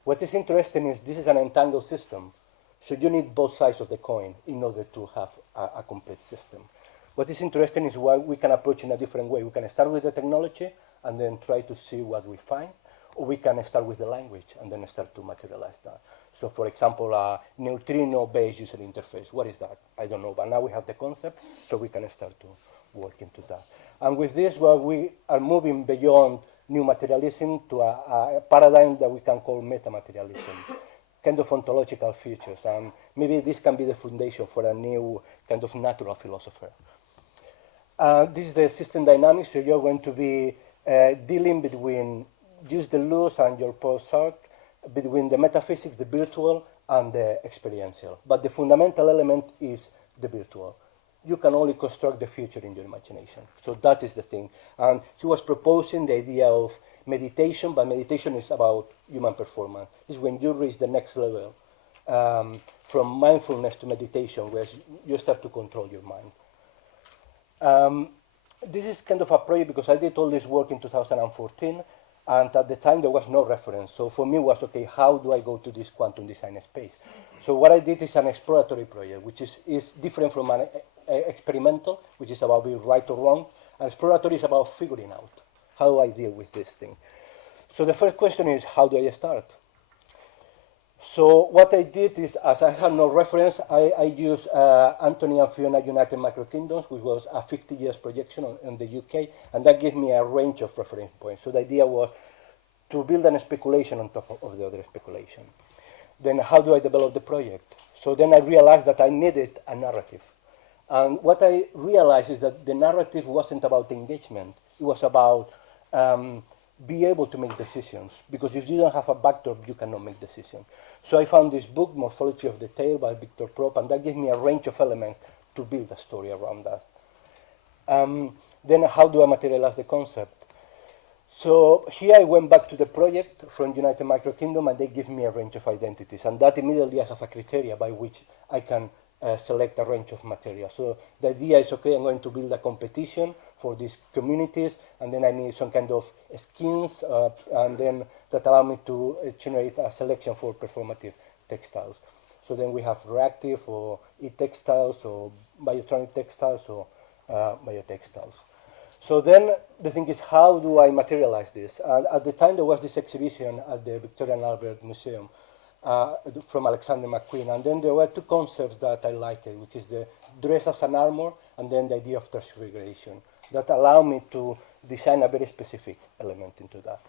What is interesting is this is an entangled system, so you need both sides of the coin in order to have a complete system. What is interesting is why we can approach in a different way. We can start with the technology and then try to see what we find, or we can start with the language and then start to materialize that. So for example, a neutrino-based user interface, what is that? I don't know, but now we have the concept, so we can start to work into that. And with this, well, we are moving beyond new materialism to a paradigm that we can call metamaterialism, kind of ontological features. And maybe this can be the foundation for a new kind of natural philosopher. This is the system dynamics, so you're going to be dealing between Gilles Deleuze and Jean-Paul Sartre, between the metaphysics, the virtual, and the experiential. But the fundamental element is the virtual. You can only construct the future in your imagination. So that is the thing. And he was proposing the idea of meditation, but meditation is about human performance. It's when you reach the next level, from mindfulness to meditation, where you start to control your mind. This is kind of a project because I did all this work in 2014, and at the time there was no reference. So for me it was, okay, how do I go to this quantum design space? So what I did is an exploratory project, which is different from an experimental, which is about being right or wrong. And exploratory is about figuring out how do I deal with this thing. So the first question is, how do I start? So what I did is, as I had no reference, I used Anthony and Fiona United Micro Kingdoms, which was a 50 years projection in the UK, and that gave me a range of reference points. So the idea was to build a speculation on top of the other speculation. Then how do I develop the project? So then I realized that I needed a narrative. And what I realized is that the narrative wasn't about engagement. It was about be able to make decisions. Because if you don't have a backdrop, you cannot make decisions. So I found this book, Morphology of the Tale by Victor Prop, and that gave me a range of elements to build a story around that. Then how do I materialize the concept? So here I went back to the project from United Micro Kingdom, and they give me a range of identities. And that immediately I have a criteria by which I can select a range of material. So the idea is, okay, I'm going to build a competition for these communities, and then I need some kind of skins, and then that allow me to generate a selection for performative textiles. So then we have reactive or e-textiles or biotronic textiles or biotextiles. So then the thing is, how do I materialize this? At the time, there was this exhibition at the Victoria and Albert Museum from Alexander McQueen, and then there were two concepts that I liked, which is the dress as an armor, and then the idea of transfiguration, that allow me to design a very specific element into that.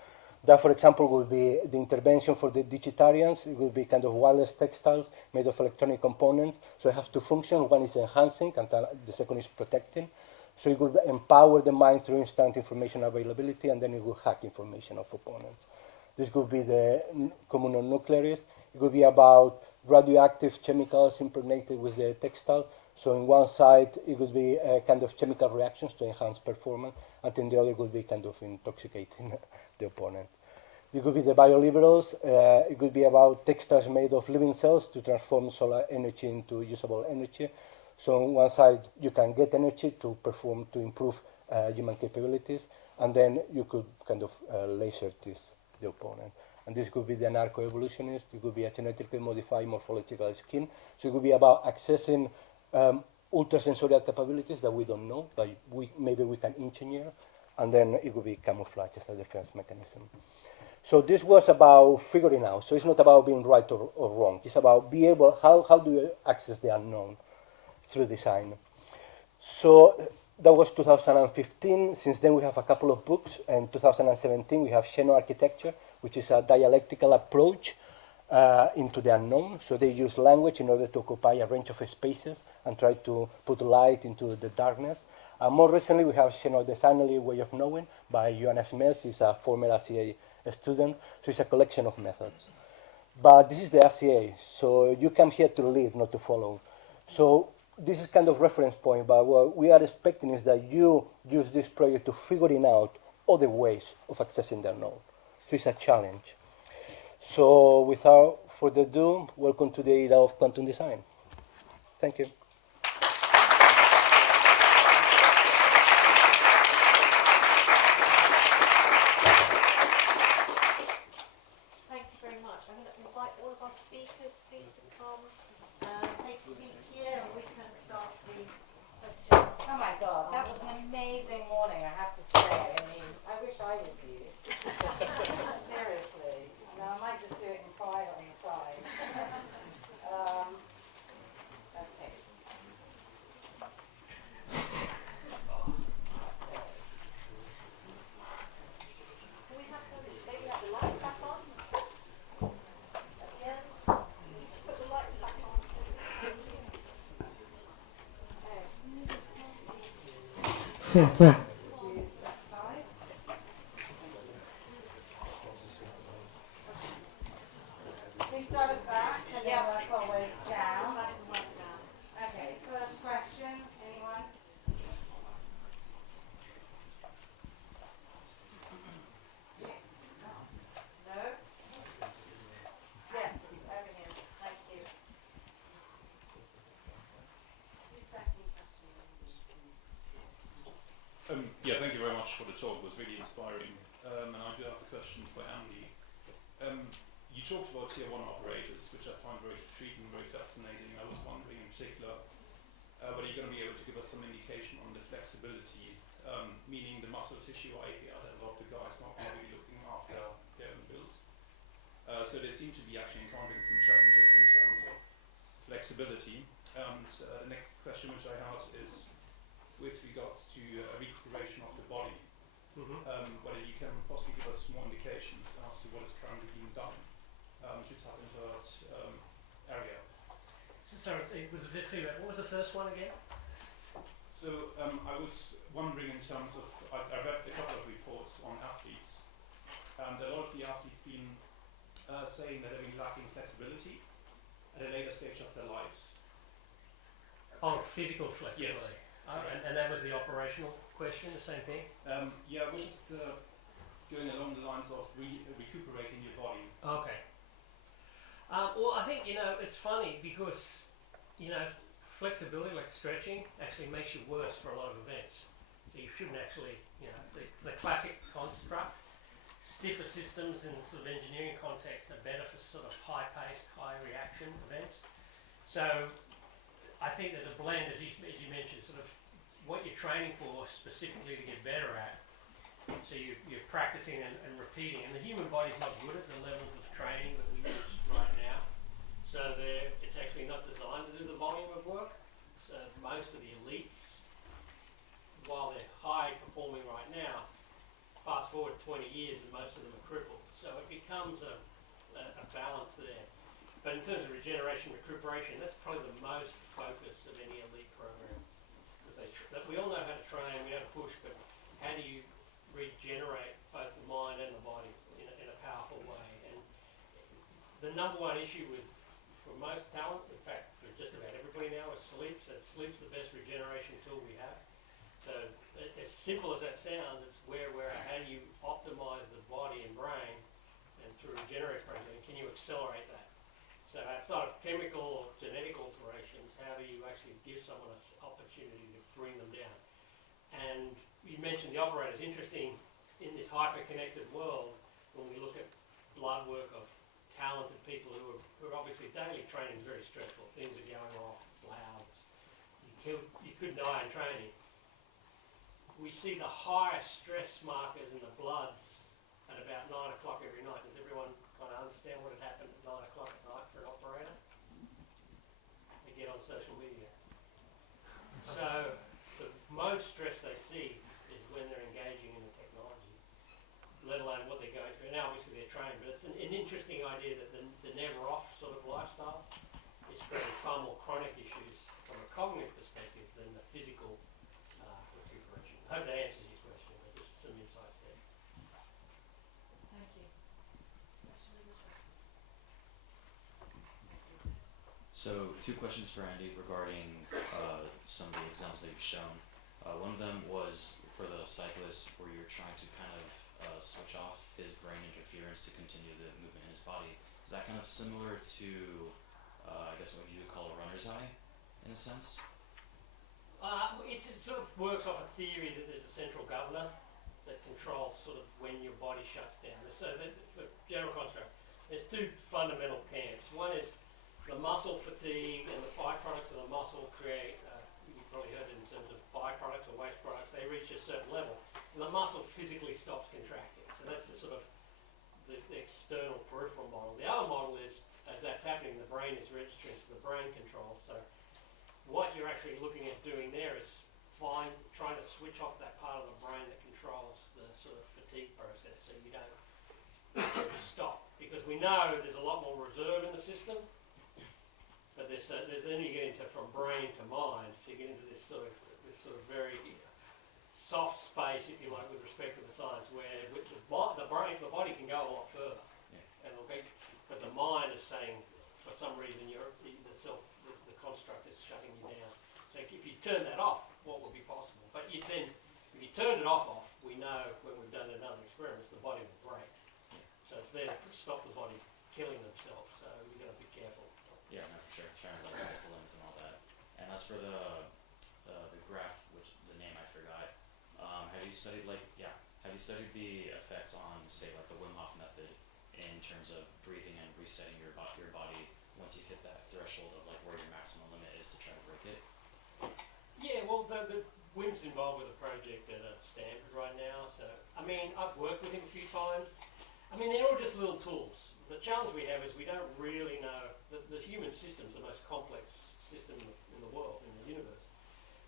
That, for example, would be the intervention for the digitarians. It would be kind of wireless textiles made of electronic components. So it has two functions. One is enhancing, and the second is protecting. So it would empower the mind through instant information availability, and then it would hack information of opponents. This could be the communonuclearist. It could be about radioactive chemicals impregnated with the textile. So in one side, it would be kind of chemical reactions to enhance performance, and then the other would be kind of intoxicating the opponent. It could be the bioliberals. It could be about textiles made of living cells to transform solar energy into usable energy. So on one side, you can get energy to perform, to improve human capabilities, and then you could kind of laser the opponent. And this could be the anarcho-evolutionist. It could be a genetically modified morphological skin. So it could be about accessing ultrasensorial capabilities that we don't know, but maybe we can engineer, and then it could be camouflage as a defense mechanism. So this was about figuring out. So it's not about being right or wrong. It's about be able, how do you access the unknown through design. So that was 2015. Since then, we have a couple of books. In 2017, we have xenoarchitecture, which is a dialectical approach into the unknown. So they use language in order to occupy a range of spaces and try to put light into the darkness. And more recently, we have Xenodesignerly Way of Knowing by Johannes Mers. He's a former RCA student. So it's a collection of methods. But this is the RCA. So you come here to lead, not to follow. So this is kind of reference point, but what we are expecting is that you use this project to figuring out other ways of accessing the unknown. So it's a challenge. So without further ado, welcome to the era of quantum design. Thank you. Thank you very much. I'm going to invite all of our speakers, please, to come take a seat here, and we can start the question. Oh my God, that's an amazing morning, I have to say. I mean, I wish I was you. Seriously. No, I might just do it in private on the side. Okay. Can we have maybe have the lights back on? At the end? Can you just put the lights back on? Okay. We start at the back and then work our way down. Okay, first question, anyone? No? Yes, over here. Thank you. Yeah, thank you very much for the talk. It was really inspiring. And I do have a question for Andy. You talked about tier 1 operators, which I find very intriguing, very fascinating. I was wondering in particular whether you're going to be able to give us some indication on the flexibility, meaning the muscle tissue idea that a lot of the guys not really looking after their own build. So they seem to be actually encountering some challenges in terms of flexibility. And the next question which I had is with regards to recuperation of the body, whether you can possibly give us more indications as to what is currently being done to tap into that area. So, sorry, it was a bit feedback. What was the first one again? So I was wondering in terms of, I read a couple of reports on athletes, and a lot of the athletes been saying that they've been lacking flexibility at a later stage of their lives. Oh, physical flexibility. Yes. And that was the operational question, the same thing? Yeah, we're just going along the lines of recuperating your body. Okay. Well, I think, it's funny because, flexibility, like stretching, actually makes you worse for a lot of events. So you shouldn't actually, you know, the classic construct. Stiffer systems in the sort of engineering context are better for sort of high-paced, high-reaction events. So I think there's a blend, as you mentioned, sort of what you're training for specifically to get better at. So you're practicing and repeating. And the human body's not good at the levels of training that we use right now. So it's actually not designed to do the volume of work. So most of the elites, while they're high performing right now, fast forward 20 years and most of them are crippled. So it becomes a balance there. But in terms of regeneration, recuperation, that's probably the most focus of any elite program. Because we all know how to train, we know how to push, but how do you regenerate both the mind and the body in a powerful way? And the number one issue for most talent, in fact for just about everybody now, is sleep. So sleep's the best regeneration tool we have. So as simple as that sounds, it's where how do you optimize the body and brain, and through regenerative programming, can you accelerate that? So outside of chemical or genetic alterations, how do you actually give someone an opportunity to bring them down? And you mentioned the operators. Interesting, in this hyper-connected world, when we look at blood work of talented people who are obviously daily training is very stressful. Things are going off, it's loud, you could die in training. We see the highest stress markers in the bloods at about 9 o'clock every night. Does everyone kind of understand what had happened at 9 o'clock at night for an operator? They get on social media. So the most stress they see is when they're engaging in the technology, let alone what they're going through. Now obviously they're trained, but it's an interesting idea that the never off sort of lifestyle is creating far more chronic issues from a cognitive perspective than the physical recuperation. I hope that answers your question, but just some insights there. Thank you. Question number 2. So 2 questions for Andy regarding some of the examples that you've shown. One of them was for the cyclist where you're trying to kind of switch off his brain interference to continue the movement in his body. Is that kind of similar to, I guess what you would call a runner's eye, in a sense? It sort of works off a theory that there's a central governor that controls sort of when your body shuts down. So for general construct, there's 2 fundamental camps. One is the muscle fatigue and the byproducts of the muscle create, you've probably heard it in terms of byproducts or waste products, they reach a certain level and the muscle physically stops contracting. So that's the sort of the external peripheral model. The other model is, as that's happening, the brain is registering, so the brain controls. So what you're actually looking at doing there is trying to switch off that part of the brain that controls the sort of fatigue process, so you don't stop. Because we know there's a lot more reserve in the system, but then you get into from brain to mind, so you get into this sort of very soft space, if you like, with respect to the science, where with the body can go a lot further, and but the mind is saying, for some reason, the construct is shutting you down. So if you turn that off, what would be possible? But if you turn it off, we know when we've done it in other experiments, the body will break. So it's there to stop the body killing themselves. So you've got to be careful. Yeah, no, for sure. Trying to test the limits and all that. And as for the graph, which the name I forgot, have you studied the effects on, say, like the Wim Hof method in terms of breathing and resetting your body once you hit that threshold of like where your maximum limit is to try to break it? Yeah, well, the Wim's involved with a project at Stanford right now. So, I mean, I've worked with him a few times. I mean, they're all just little tools. The challenge we have is we don't really know that the human system's the most complex system in the world, in the universe.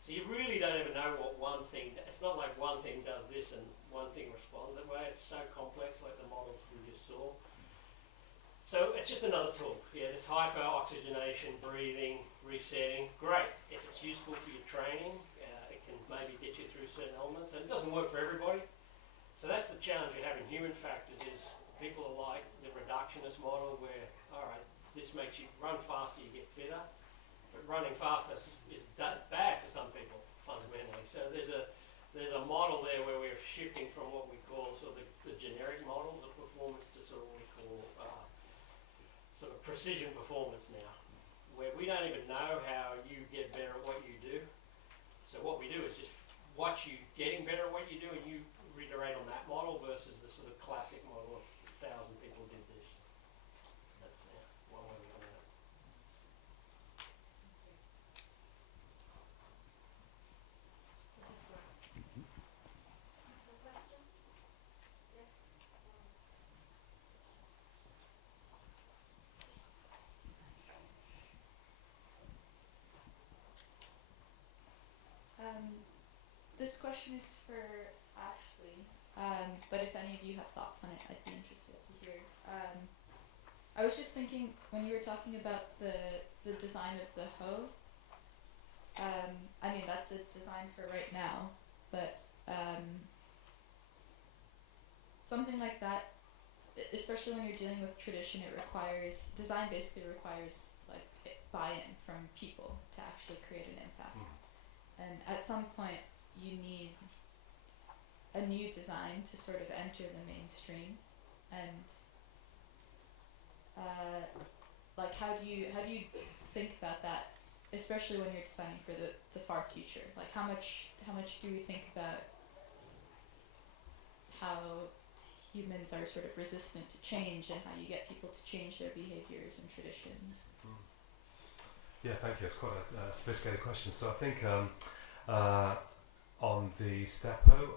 So you really don't ever know what one thing, it's not like one thing does this and one thing responds that way. It's so complex, like the models we just saw. So it's just another tool. Yeah, this hyper-oxygenation, breathing, resetting, great. If it's useful for your training, it can maybe get you through certain elements. And it doesn't work for everybody. So that's the challenge you have in human factors is people are like the reductionist model where, all right, this makes you run faster, you get fitter. But running faster is bad for some people, fundamentally. So there's a model there where we're shifting from what we call sort of the generic models of performance to sort of what we call sort of precision performance now, where we don't even know how you get better at what you do. So what we do is just watch you getting better at what you do and you reiterate on that model versus the sort of classic model of 1,000 people did this. That's one way to look at it. This question is for Ashley, but if any of you have thoughts on it, I'd be interested to hear. I was just thinking, when you were talking about the design of the hoe, I mean, that's a design for right now, but something like that, especially when you're dealing with tradition, design basically requires like buy-in from people to actually create an impact. And at some point, you need a new design to sort of enter the mainstream, and like how do you think about that, especially when you're designing for the far future? Like how much do you think about how humans are sort of resistant to change and how you get people to change their behaviors and traditions? Yeah, thank you. It's quite a sophisticated question. So I think on the step hoe,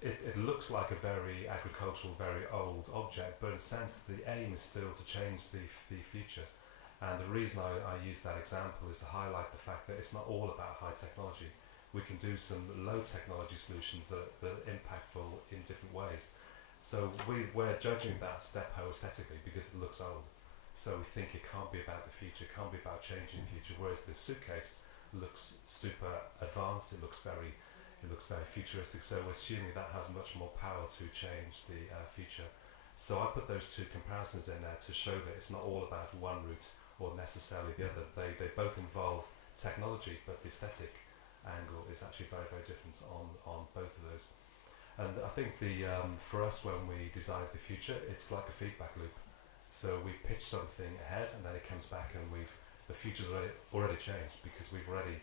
it looks like a very agricultural, very old object, but in a sense the aim is still to change the future. And the reason I use that example is to highlight the fact that it's not all about high technology. We can do some low technology solutions that are impactful in different ways. So we're judging that step hoe aesthetically because it looks old. So we think it can't be about the future, it can't be about changing the future, whereas this suitcase looks super advanced, it looks very futuristic, so we're assuming that has much more power to change the future. So I put those two comparisons in there to show that it's not all about one route or necessarily the other. They both involve technology, but the aesthetic angle is actually very, very different on both of those. And I think for us, when we design the future, it's like a feedback loop. So we pitch something ahead and then it comes back and the future's already changed because we've already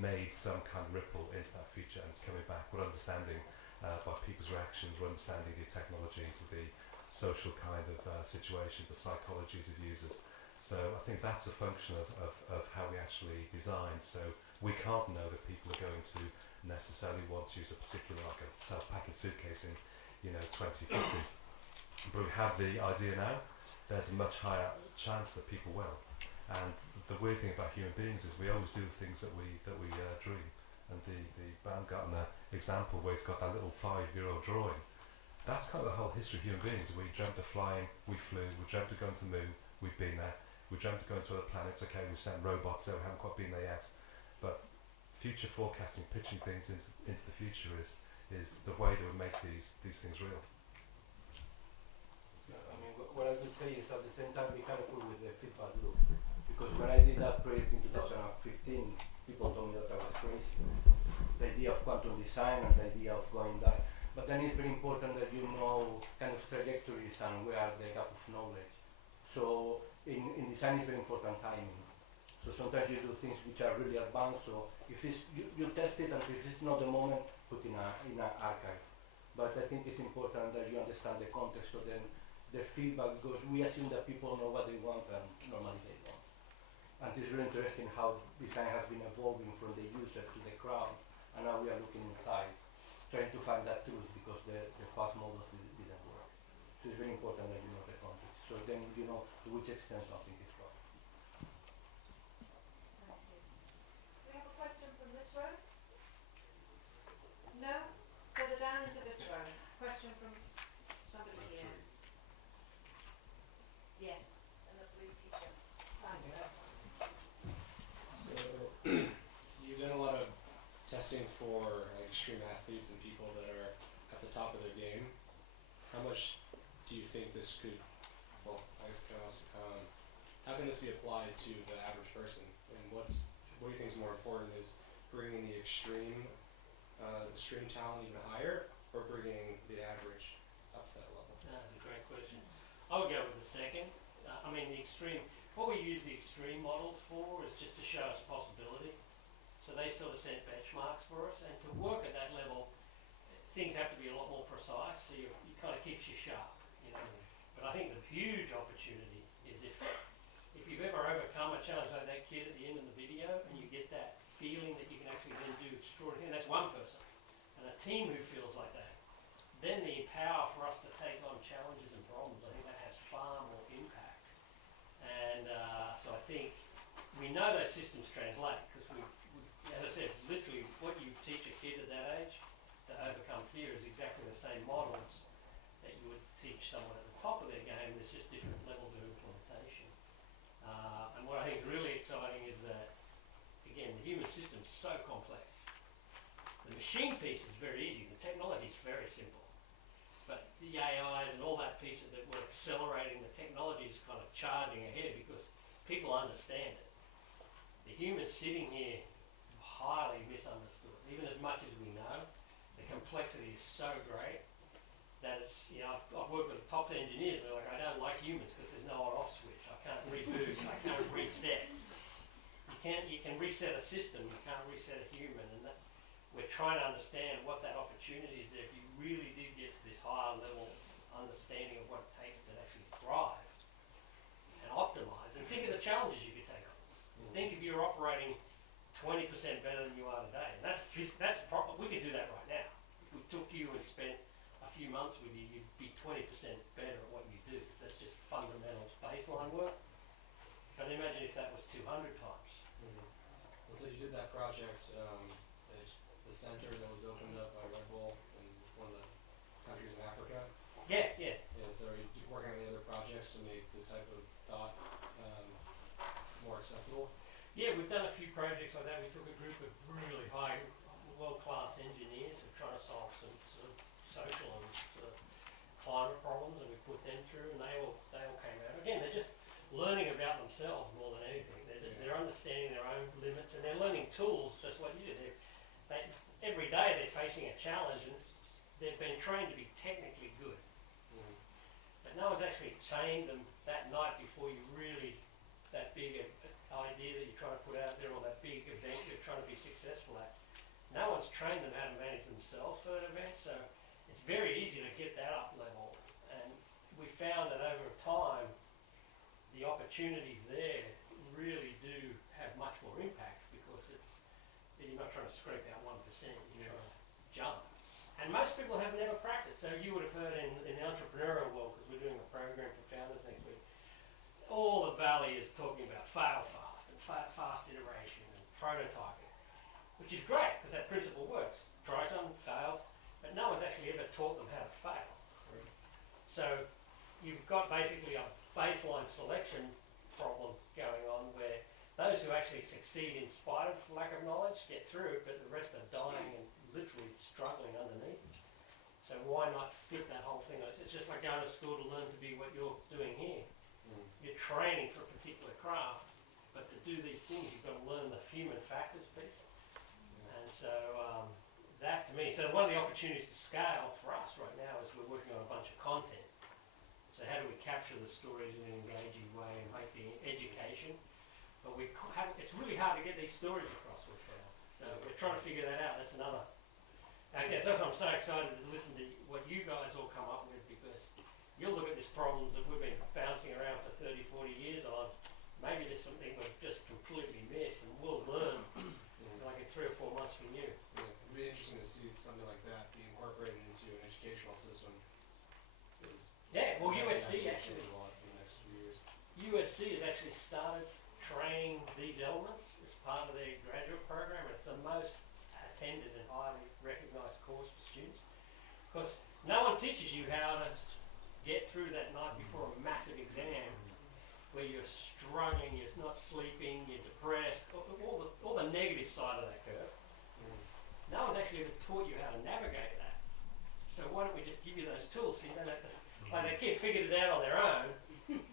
made some kind of ripple into that future and it's coming back. We're understanding by people's reactions, we're understanding the technologies, the social kind of situation, the psychologies of users. So I think that's a function of how we actually design. So we can't know that people are going to necessarily want to use a particular, like a self-packing suitcase in 2050. But we have the idea now, there's a much higher chance that people will. And the weird thing about human beings is we always do the things that we dream. And the Baumgartner example where he's got that little 5-year-old drawing, that's kind of the whole history of human beings. We dreamt of flying, we flew, we dreamt of going to the moon, we've been there. We dreamt of going to other planets, okay, we sent robots there, we haven't quite been there yet. But future forecasting, pitching things into the future is the way that we make these things real. I mean, what I would say is at the same time be careful with the feedback loop. Because when I did that project in 2015, people told me that I was crazy. The idea of quantum design and the idea of going that. But then it's very important that you know kind of trajectories and where the gap of knowledge. So in design it's very important timing. So sometimes you do things which are really advanced. So if you test it and if it's not the moment, put in an archive. But I think it's important that you understand the context. So then the feedback goes, we assume that people know what they want and normally they don't. And it's really interesting how design has been evolving from the user to the crowd, and now we are looking inside, trying to find that truth because the past models didn't work. So it's very important that you know the context. So then you know to which extent something is wrong. Thank you. Do we have a question from this row? No? Further down into this row. Question from somebody here. Yes. And the blue t-shirt. Thanks. So you've done a lot of testing for like extreme athletes and people that are at the top of their game. How much do you think this could, well, I guess I can ask, how can this be applied to the average person? And what do you think is more important, is bringing the extreme talent even higher, or bringing the average up to that level? That's a great question. I would go with the second. I mean, the extreme, what we use the extreme models for is just to show us possibility. So So they sort of set benchmarks for us, and to work at that level, things have to be a lot more precise, so you kind of keeps you sharp, you know. But I think the huge opportunity is if you've ever overcome a challenge like that kid at the end of the video, and you get that feeling that you can actually then do extraordinary, and that's one person, and a team who feels like that, then the power for us to take on challenges and problems, I think that has far more impact. And so I think we know those systems translate, because as I said, literally what you teach a kid at that age to overcome fear is exactly the same models that you would teach someone at the top of their game. There's just different levels of implementation. And what I think is really exciting is that, again, the human system's so complex. The machine piece is very easy. The technology is very simple. But the AIs and all that piece of it, we're accelerating. The technology is kind of charging ahead because people understand it. The humans sitting here highly misunderstood. Even as much as we know, the complexity is so great that it's, you know, I've worked with top engineers and they're like, I don't like humans because there's no on-off switch. I can't reboot, I can't reset. You can reset a system, you can't reset a human, and that, we're trying to understand what that opportunity is there if you really did get to this higher level understanding of what it takes to actually thrive and optimize. And think of the challenges you could take on. Think if you're operating 20% better than you are today. And that's proper. We could do that right now. If we took you and spent a few months with you, you'd be 20% better at what you do. That's just fundamental baseline work. But imagine if that was 200 times. So you did that project, the center that was opened up by Red Bull in one of the countries in Africa? Yeah, yeah. Yeah, so are you working on any other projects to make this type of thought more accessible? Yeah, we've done a few projects like that. We took a group of really high, world-class engineers who are trying to solve some sort of social and sort of climate problems, and we put them through, and they all came out. Again, they're just learning about themselves more than anything. They're understanding their own limits, and they're learning tools just like you do. Every day they're facing a challenge, and they've been trained to be technically good. But no one's actually trained them that night before you really, that big idea that you're trying to put out there, or that big event you're trying to be successful at. No one's trained them how to manage themselves for that event, so it's very easy to get that up level. And we found that over time, the opportunities there really do have much more impact because you're not trying to scrape out 1%, you're trying to jump. And most people have never practiced. So you would have heard in the entrepreneurial world, because we're doing a program for founders next week, all the Valley is talking about fail fast and fast iteration and prototyping, which is great because that principle works. Try something, fail, but no one's actually ever taught them how to fail. So you've got basically a baseline selection problem going on where those who actually succeed in spite of lack of knowledge get through, but the rest are dying and literally struggling underneath. So why not fit that whole thing? It's just like going to school to learn to be what you're doing here. You're training for a particular craft, but to do these things, you've got to learn the human factors piece. And so that to me, so one of the opportunities to scale for us right now is we're working on a bunch of content. So how do we capture the stories in an engaging way and make the education? But it's really hard to get these stories across, we've found. So we're trying to figure that out. That's another. I guess that's why I'm so excited to listen to what you guys all come up with, because you'll look at these problems that we've been bouncing around for 30, 40 years on. Maybe there's something we've just completely missed, and we'll learn like in 3 or 4 months from you. Yeah, it'd be interesting to see something like that be incorporated into an educational system. Yeah, well, USC actually. A lot in the next few years. USC has actually started training these elements as part of their graduate program. It's the most attended and highly recognised course for students, because no one teaches you how to get through that night before a massive exam where you're struggling, you're not sleeping, you're depressed, all the negative side of that curve. No one's actually ever taught you how to navigate that. So why don't we just give you those tools so you don't have to, like the kid figured it out on their own.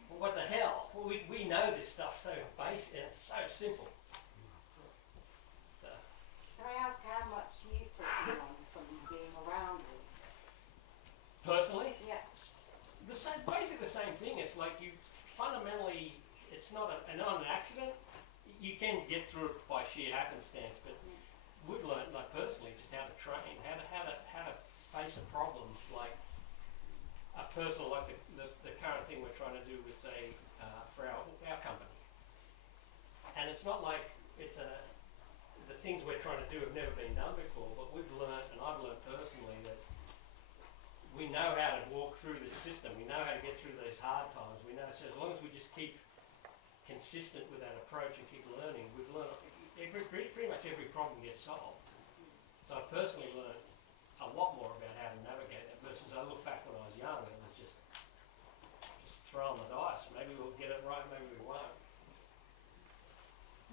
Well, what the hell? Well, we know this stuff so basic and it's so simple. So. Can I ask how much you took from being around it? Personally? Yeah. Basically the same thing. It's like you fundamentally, it's not an accident. you can get through it by sheer happenstance, but we've learned, like personally, just how to train, how to face a problem, like a personal, like the current thing we're trying to do with, say, for our company. And it's not like the things we're trying to do have never been done before, but we've learned, and I've learned personally, that we know how to walk through this system. We know how to get through these hard times. We know, so as long as we just keep consistent with that approach and keep learning, we've learned pretty much every problem gets solved. So I've personally learned a lot more about how to navigate that versus I look back when I was young and it was just throwing the dice. Maybe we'll get it right, maybe we won't.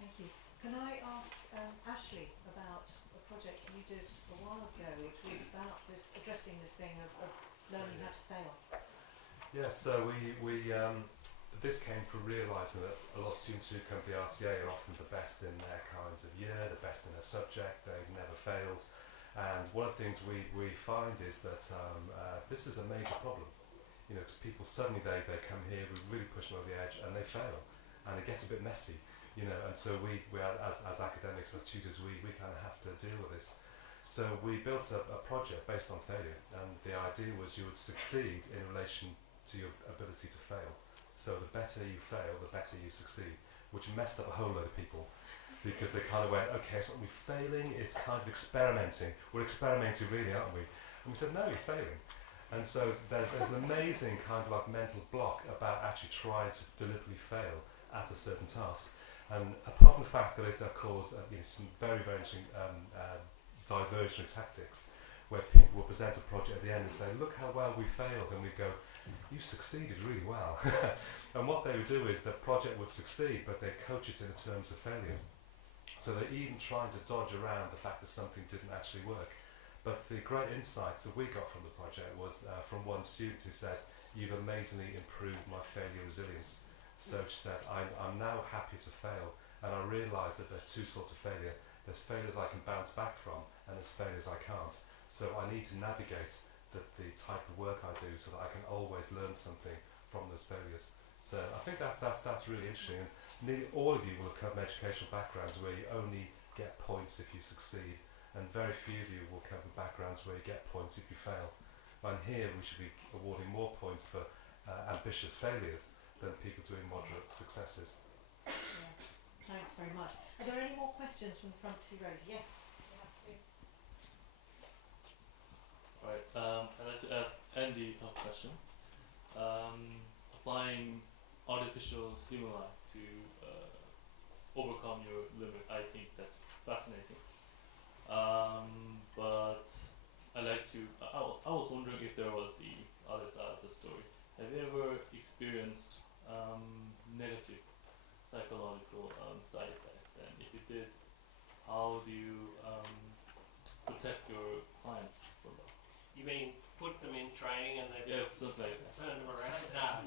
Thank you. Can I ask Ashley about a project you did a while ago, which was about this, addressing this thing of learning how to fail? Yes, so this came from realising that a lot of students who come to the RCA are often the best in their kinds of year, the best in their subject, they've never failed. And one of the things we find is that this is a major problem. You know, because people suddenly they come here, we really push them over the edge, and they fail, and it gets a bit messy. You know, and so we as academics, as tutors, we kind of have to deal with this. So we built a project based on failure, and the idea was you would succeed in relation to your ability to fail. So the better you fail, the better you succeed, which messed up a whole load of people because they kind of went, okay, it's not me failing, it's kind of experimenting. We're experimenting really, aren't we? And we said, no, you're failing. And so there's an amazing kind of like mental block about actually trying to deliberately fail at a certain task. And apart from the fact that it caused some very, very interesting diversionary tactics, where people will present a project at the end and say, look how well we failed, and we go, you succeeded really well. And what they would do is the project would succeed, but they coach it in terms of failure. So they're even trying to dodge around the fact that something didn't actually work. But the great insights that we got from the project was from one student who said, you've amazingly improved my failure resilience. So she said, I'm now happy to fail, and I realise that there's two sorts of failure. There's failures I can bounce back from, and there's failures I can't. So I need to navigate the type of work I do so that I can always learn something from those failures. So I think that's really interesting. And nearly all of you will have come from educational backgrounds where you only get points if you succeed, and very few of you will come from backgrounds where you get points if you fail. And here we should be awarding more points for ambitious failures than people doing moderate successes. Yeah. Thanks very much. Are there any more questions from the front two rows? Yes. Right. I'd like to ask Andy a question. Applying artificial stimuli to overcome your limit, I think that's fascinating. But I was wondering if there was the other side of the story. Have you ever experienced negative psychological side effects? And if you did, how do you protect your clients from that? You mean put them in training and they something like that. Turn them around? No.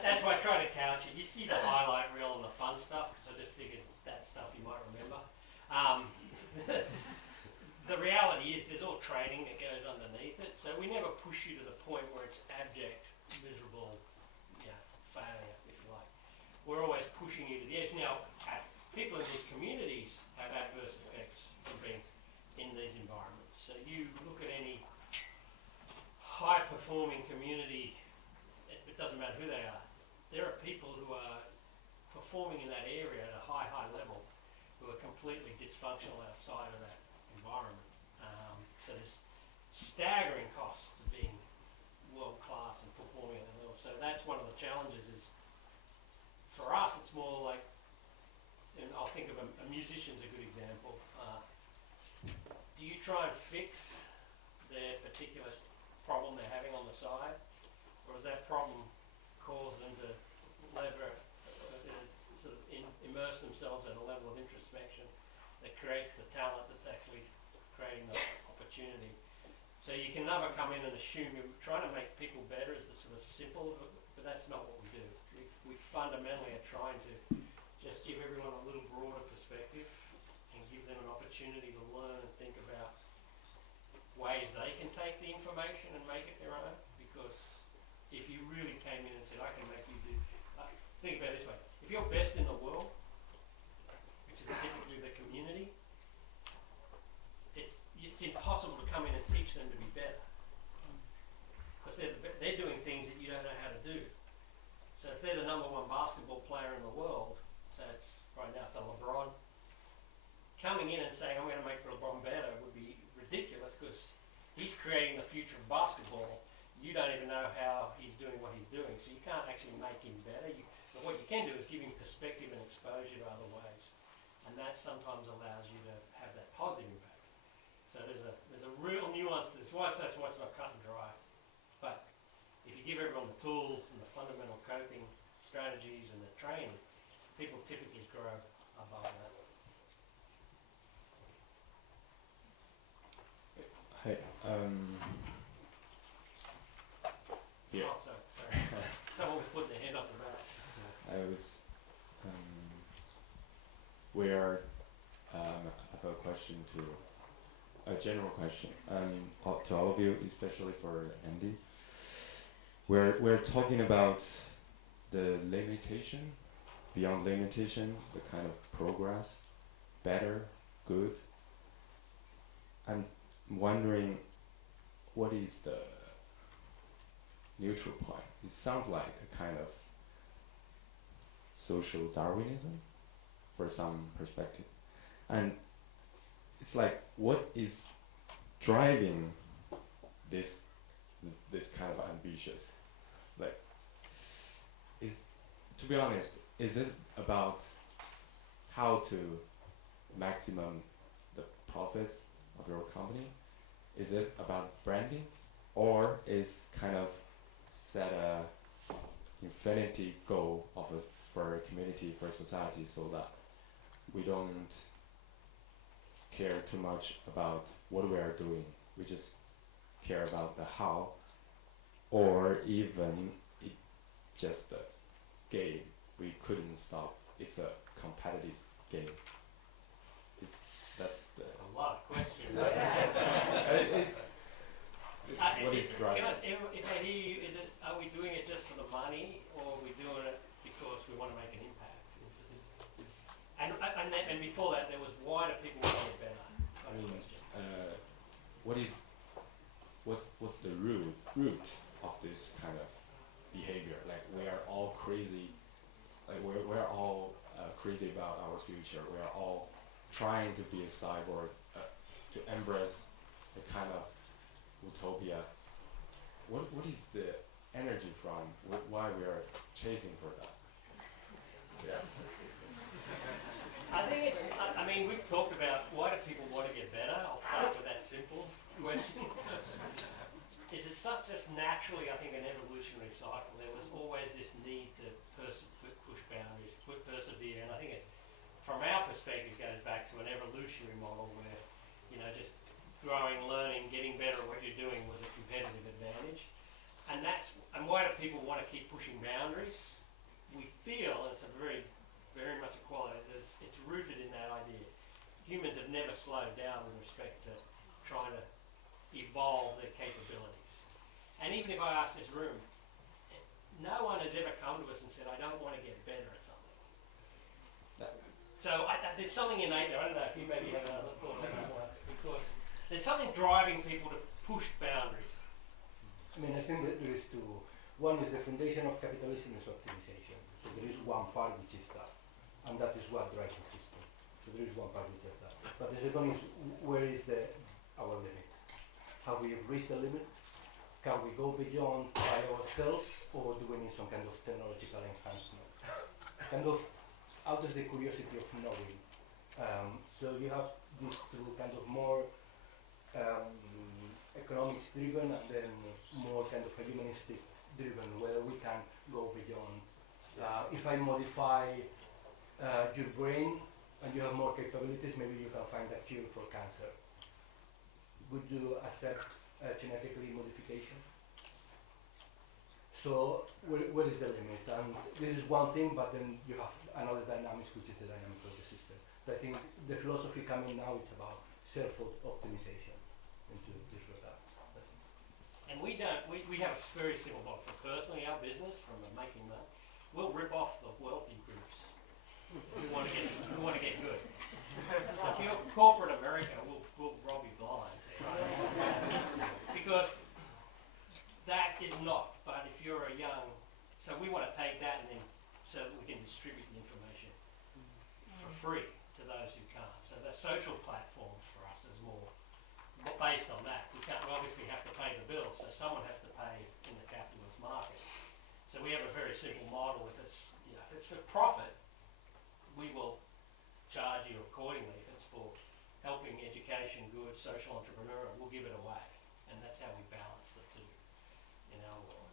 That's why I try to couch it. You see the highlight reel and the fun stuff, because I just figured that stuff you might remember. The reality is there's all training that goes underneath it, so we never push you to the point where it's abject, miserable, failure, if you like. We're always pushing you to the edge. Now, people in these communities have adverse effects from being in these environments. So you look at any high-performing community, it doesn't matter who they are, there are people who are performing in that area at a high level who are completely dysfunctional outside of that environment. So there's staggering costs to being world-class and performing at that level. So that's one of the challenges is, for us, it's more like, and I'll think of a musician's a good example. Do you try and fix their particular problem they're having on the side, or does that problem cause them to immerse themselves at a level of introspection that creates the talent that's actually creating the opportunity? So you can never come in and assume you're trying to make people better is the sort of simple, but that's not what we do. We fundamentally are trying to just give everyone a little broader perspective and give them an opportunity to learn and think about ways they can take the information and make it their own. Because if you really came in and said, I can make you do, think about it this way, if you're best in the world #1 basketball player in the world, so it's right now it's a LeBron, coming in and saying I'm going to make LeBron better would be ridiculous because he's creating the future of basketball. You don't even know how he's doing what he's doing, so you can't actually make him better. But what you can do is give him perspective and exposure to other ways, and that sometimes allows you to have that positive impact. So there's a real nuance to this. That's why it's not cut and dry. But if you give everyone the tools and the fundamental coping strategies and the training, people typically grow above that. Hi. Yeah. Oh, sorry. Someone was putting their hand up the back. I was. I have a question a general question to all of you, especially for Andy. We're talking about the limitation, beyond limitation, the kind of progress, better, good. I'm wondering, what is the neutral point? It sounds like a kind of social Darwinism for some perspective. And it's like, what is driving this kind of ambitious? Like, to be honest, is it about how to maximum the profits of your company? Is it about branding? Or is kind of set a infinity goal for a community, for society, so that we don't care too much about what we are doing, we just care about the how, or even it just a game we couldn't stop. It's a competitive game. That's a lot of questions. What is driving? If I hear you, are we doing it just for the money, or are we doing it because we want to make an impact? And before that, there was, why do people want to get better? I mean, what's the root of this kind of behavior? Like, we are all crazy. Like, we're all crazy about our future. We are all trying to be a cyborg, to embrace the kind of utopia. What is the energy from? Why we are chasing for that? Yeah. I think it's, I mean, we've talked about why do people want to get better. I'll start with that simple question. Is it such just naturally, I think, an evolutionary cycle? There was always this need to push boundaries, persevere, and I think it, from our perspective, goes back to an evolutionary model where, just growing, learning, getting better at what you're doing was a competitive advantage. And why do people want to keep pushing boundaries? We feel, and it's a very much a quality, it's rooted in that idea. Humans have never slowed down with respect to trying to evolve their capabilities. And even if I ask this room, no one has ever come to us and said, I don't want to get better at something. So there's something innate there. I don't know if you maybe have another thought about that, because there's something driving people to push boundaries. I mean, I think that there is two. One is the foundation of capitalism is optimization. So there is one part which is that, and that is what drives the system. So there is one part which is that. But the second is, where is our limit? Have we reached the limit? Can we go beyond by ourselves, or do we need some kind of technological enhancement? Kind of out of the curiosity of knowing. So you have these two kind of more economics driven and then more kind of a humanistic driven, where we can go beyond. If I modify your brain and you have more capabilities, maybe you can find a cure for cancer. Would you accept genetically modification? So where is the limit? And this is one thing, but then you have another dynamics, which is the dynamic of the system. I think the philosophy coming now is about self-optimization into this regard. And we have a very simple model. For personally, our business, from making money, we'll rip off the wealthy groups who want to get good. So if you're corporate America, we'll rob you blind. Because that is not. But if you're a young, so we want to take that and then so that we can distribute the information for free to those who can't. So the social platform for us is more based on that. We obviously have to pay the bills, so someone has to pay in the capitalist market. So we have a very simple model. If it's for profit, we will charge you accordingly. If it's for helping education, good, social entrepreneur, we'll give it away. And that's how we balance the two in our world.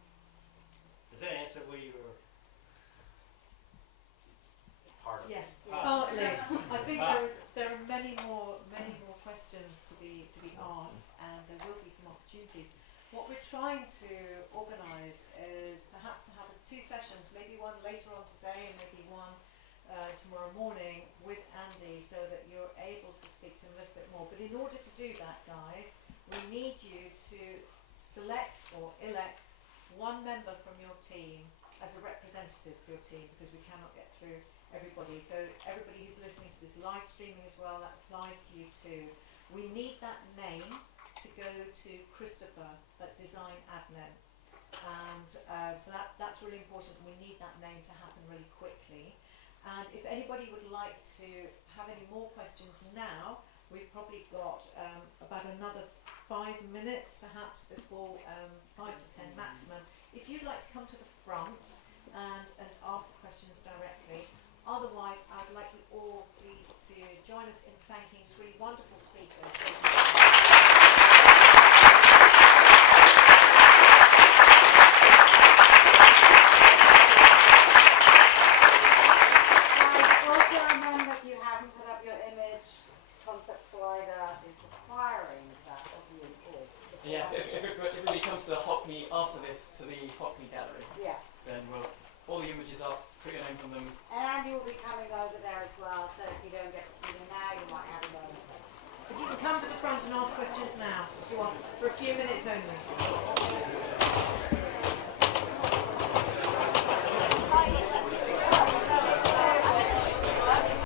Does that answer where you were? Part of Yes, it. partly. I think there are many more questions to be asked, and there will be some opportunities. What we're trying to organise is perhaps to have 2 sessions, maybe one later on today and maybe one tomorrow morning with Andy, so that you're able to speak to him a little bit more. But in order to do that, guys, we need you to select or elect one member from your team as a representative for your team, because we cannot get through everybody. So everybody who's listening to this live streaming as well, that applies to you too. We need that name to go to Christopher at Design Admin, and so that's really important. We need that name to happen really quickly. And if anybody would like to have any more questions now, we've probably got about another 5 minutes perhaps before 5 to 10 maximum. If you'd like to come to the front and ask the questions directly. Otherwise, I would like you all please to join us in thanking 3 wonderful speakers. Also remember, if you haven't put up your image, Concept Collider is requiring that of you all. Yeah, if everybody comes to the Hockney after this, to the Hockney gallery, yeah, then we'll all the images up, put your names on them. and you will be coming over there as well, so if you don't get to see them now, you might have them. If you can come to the front and ask questions now, if you want, for a few minutes only.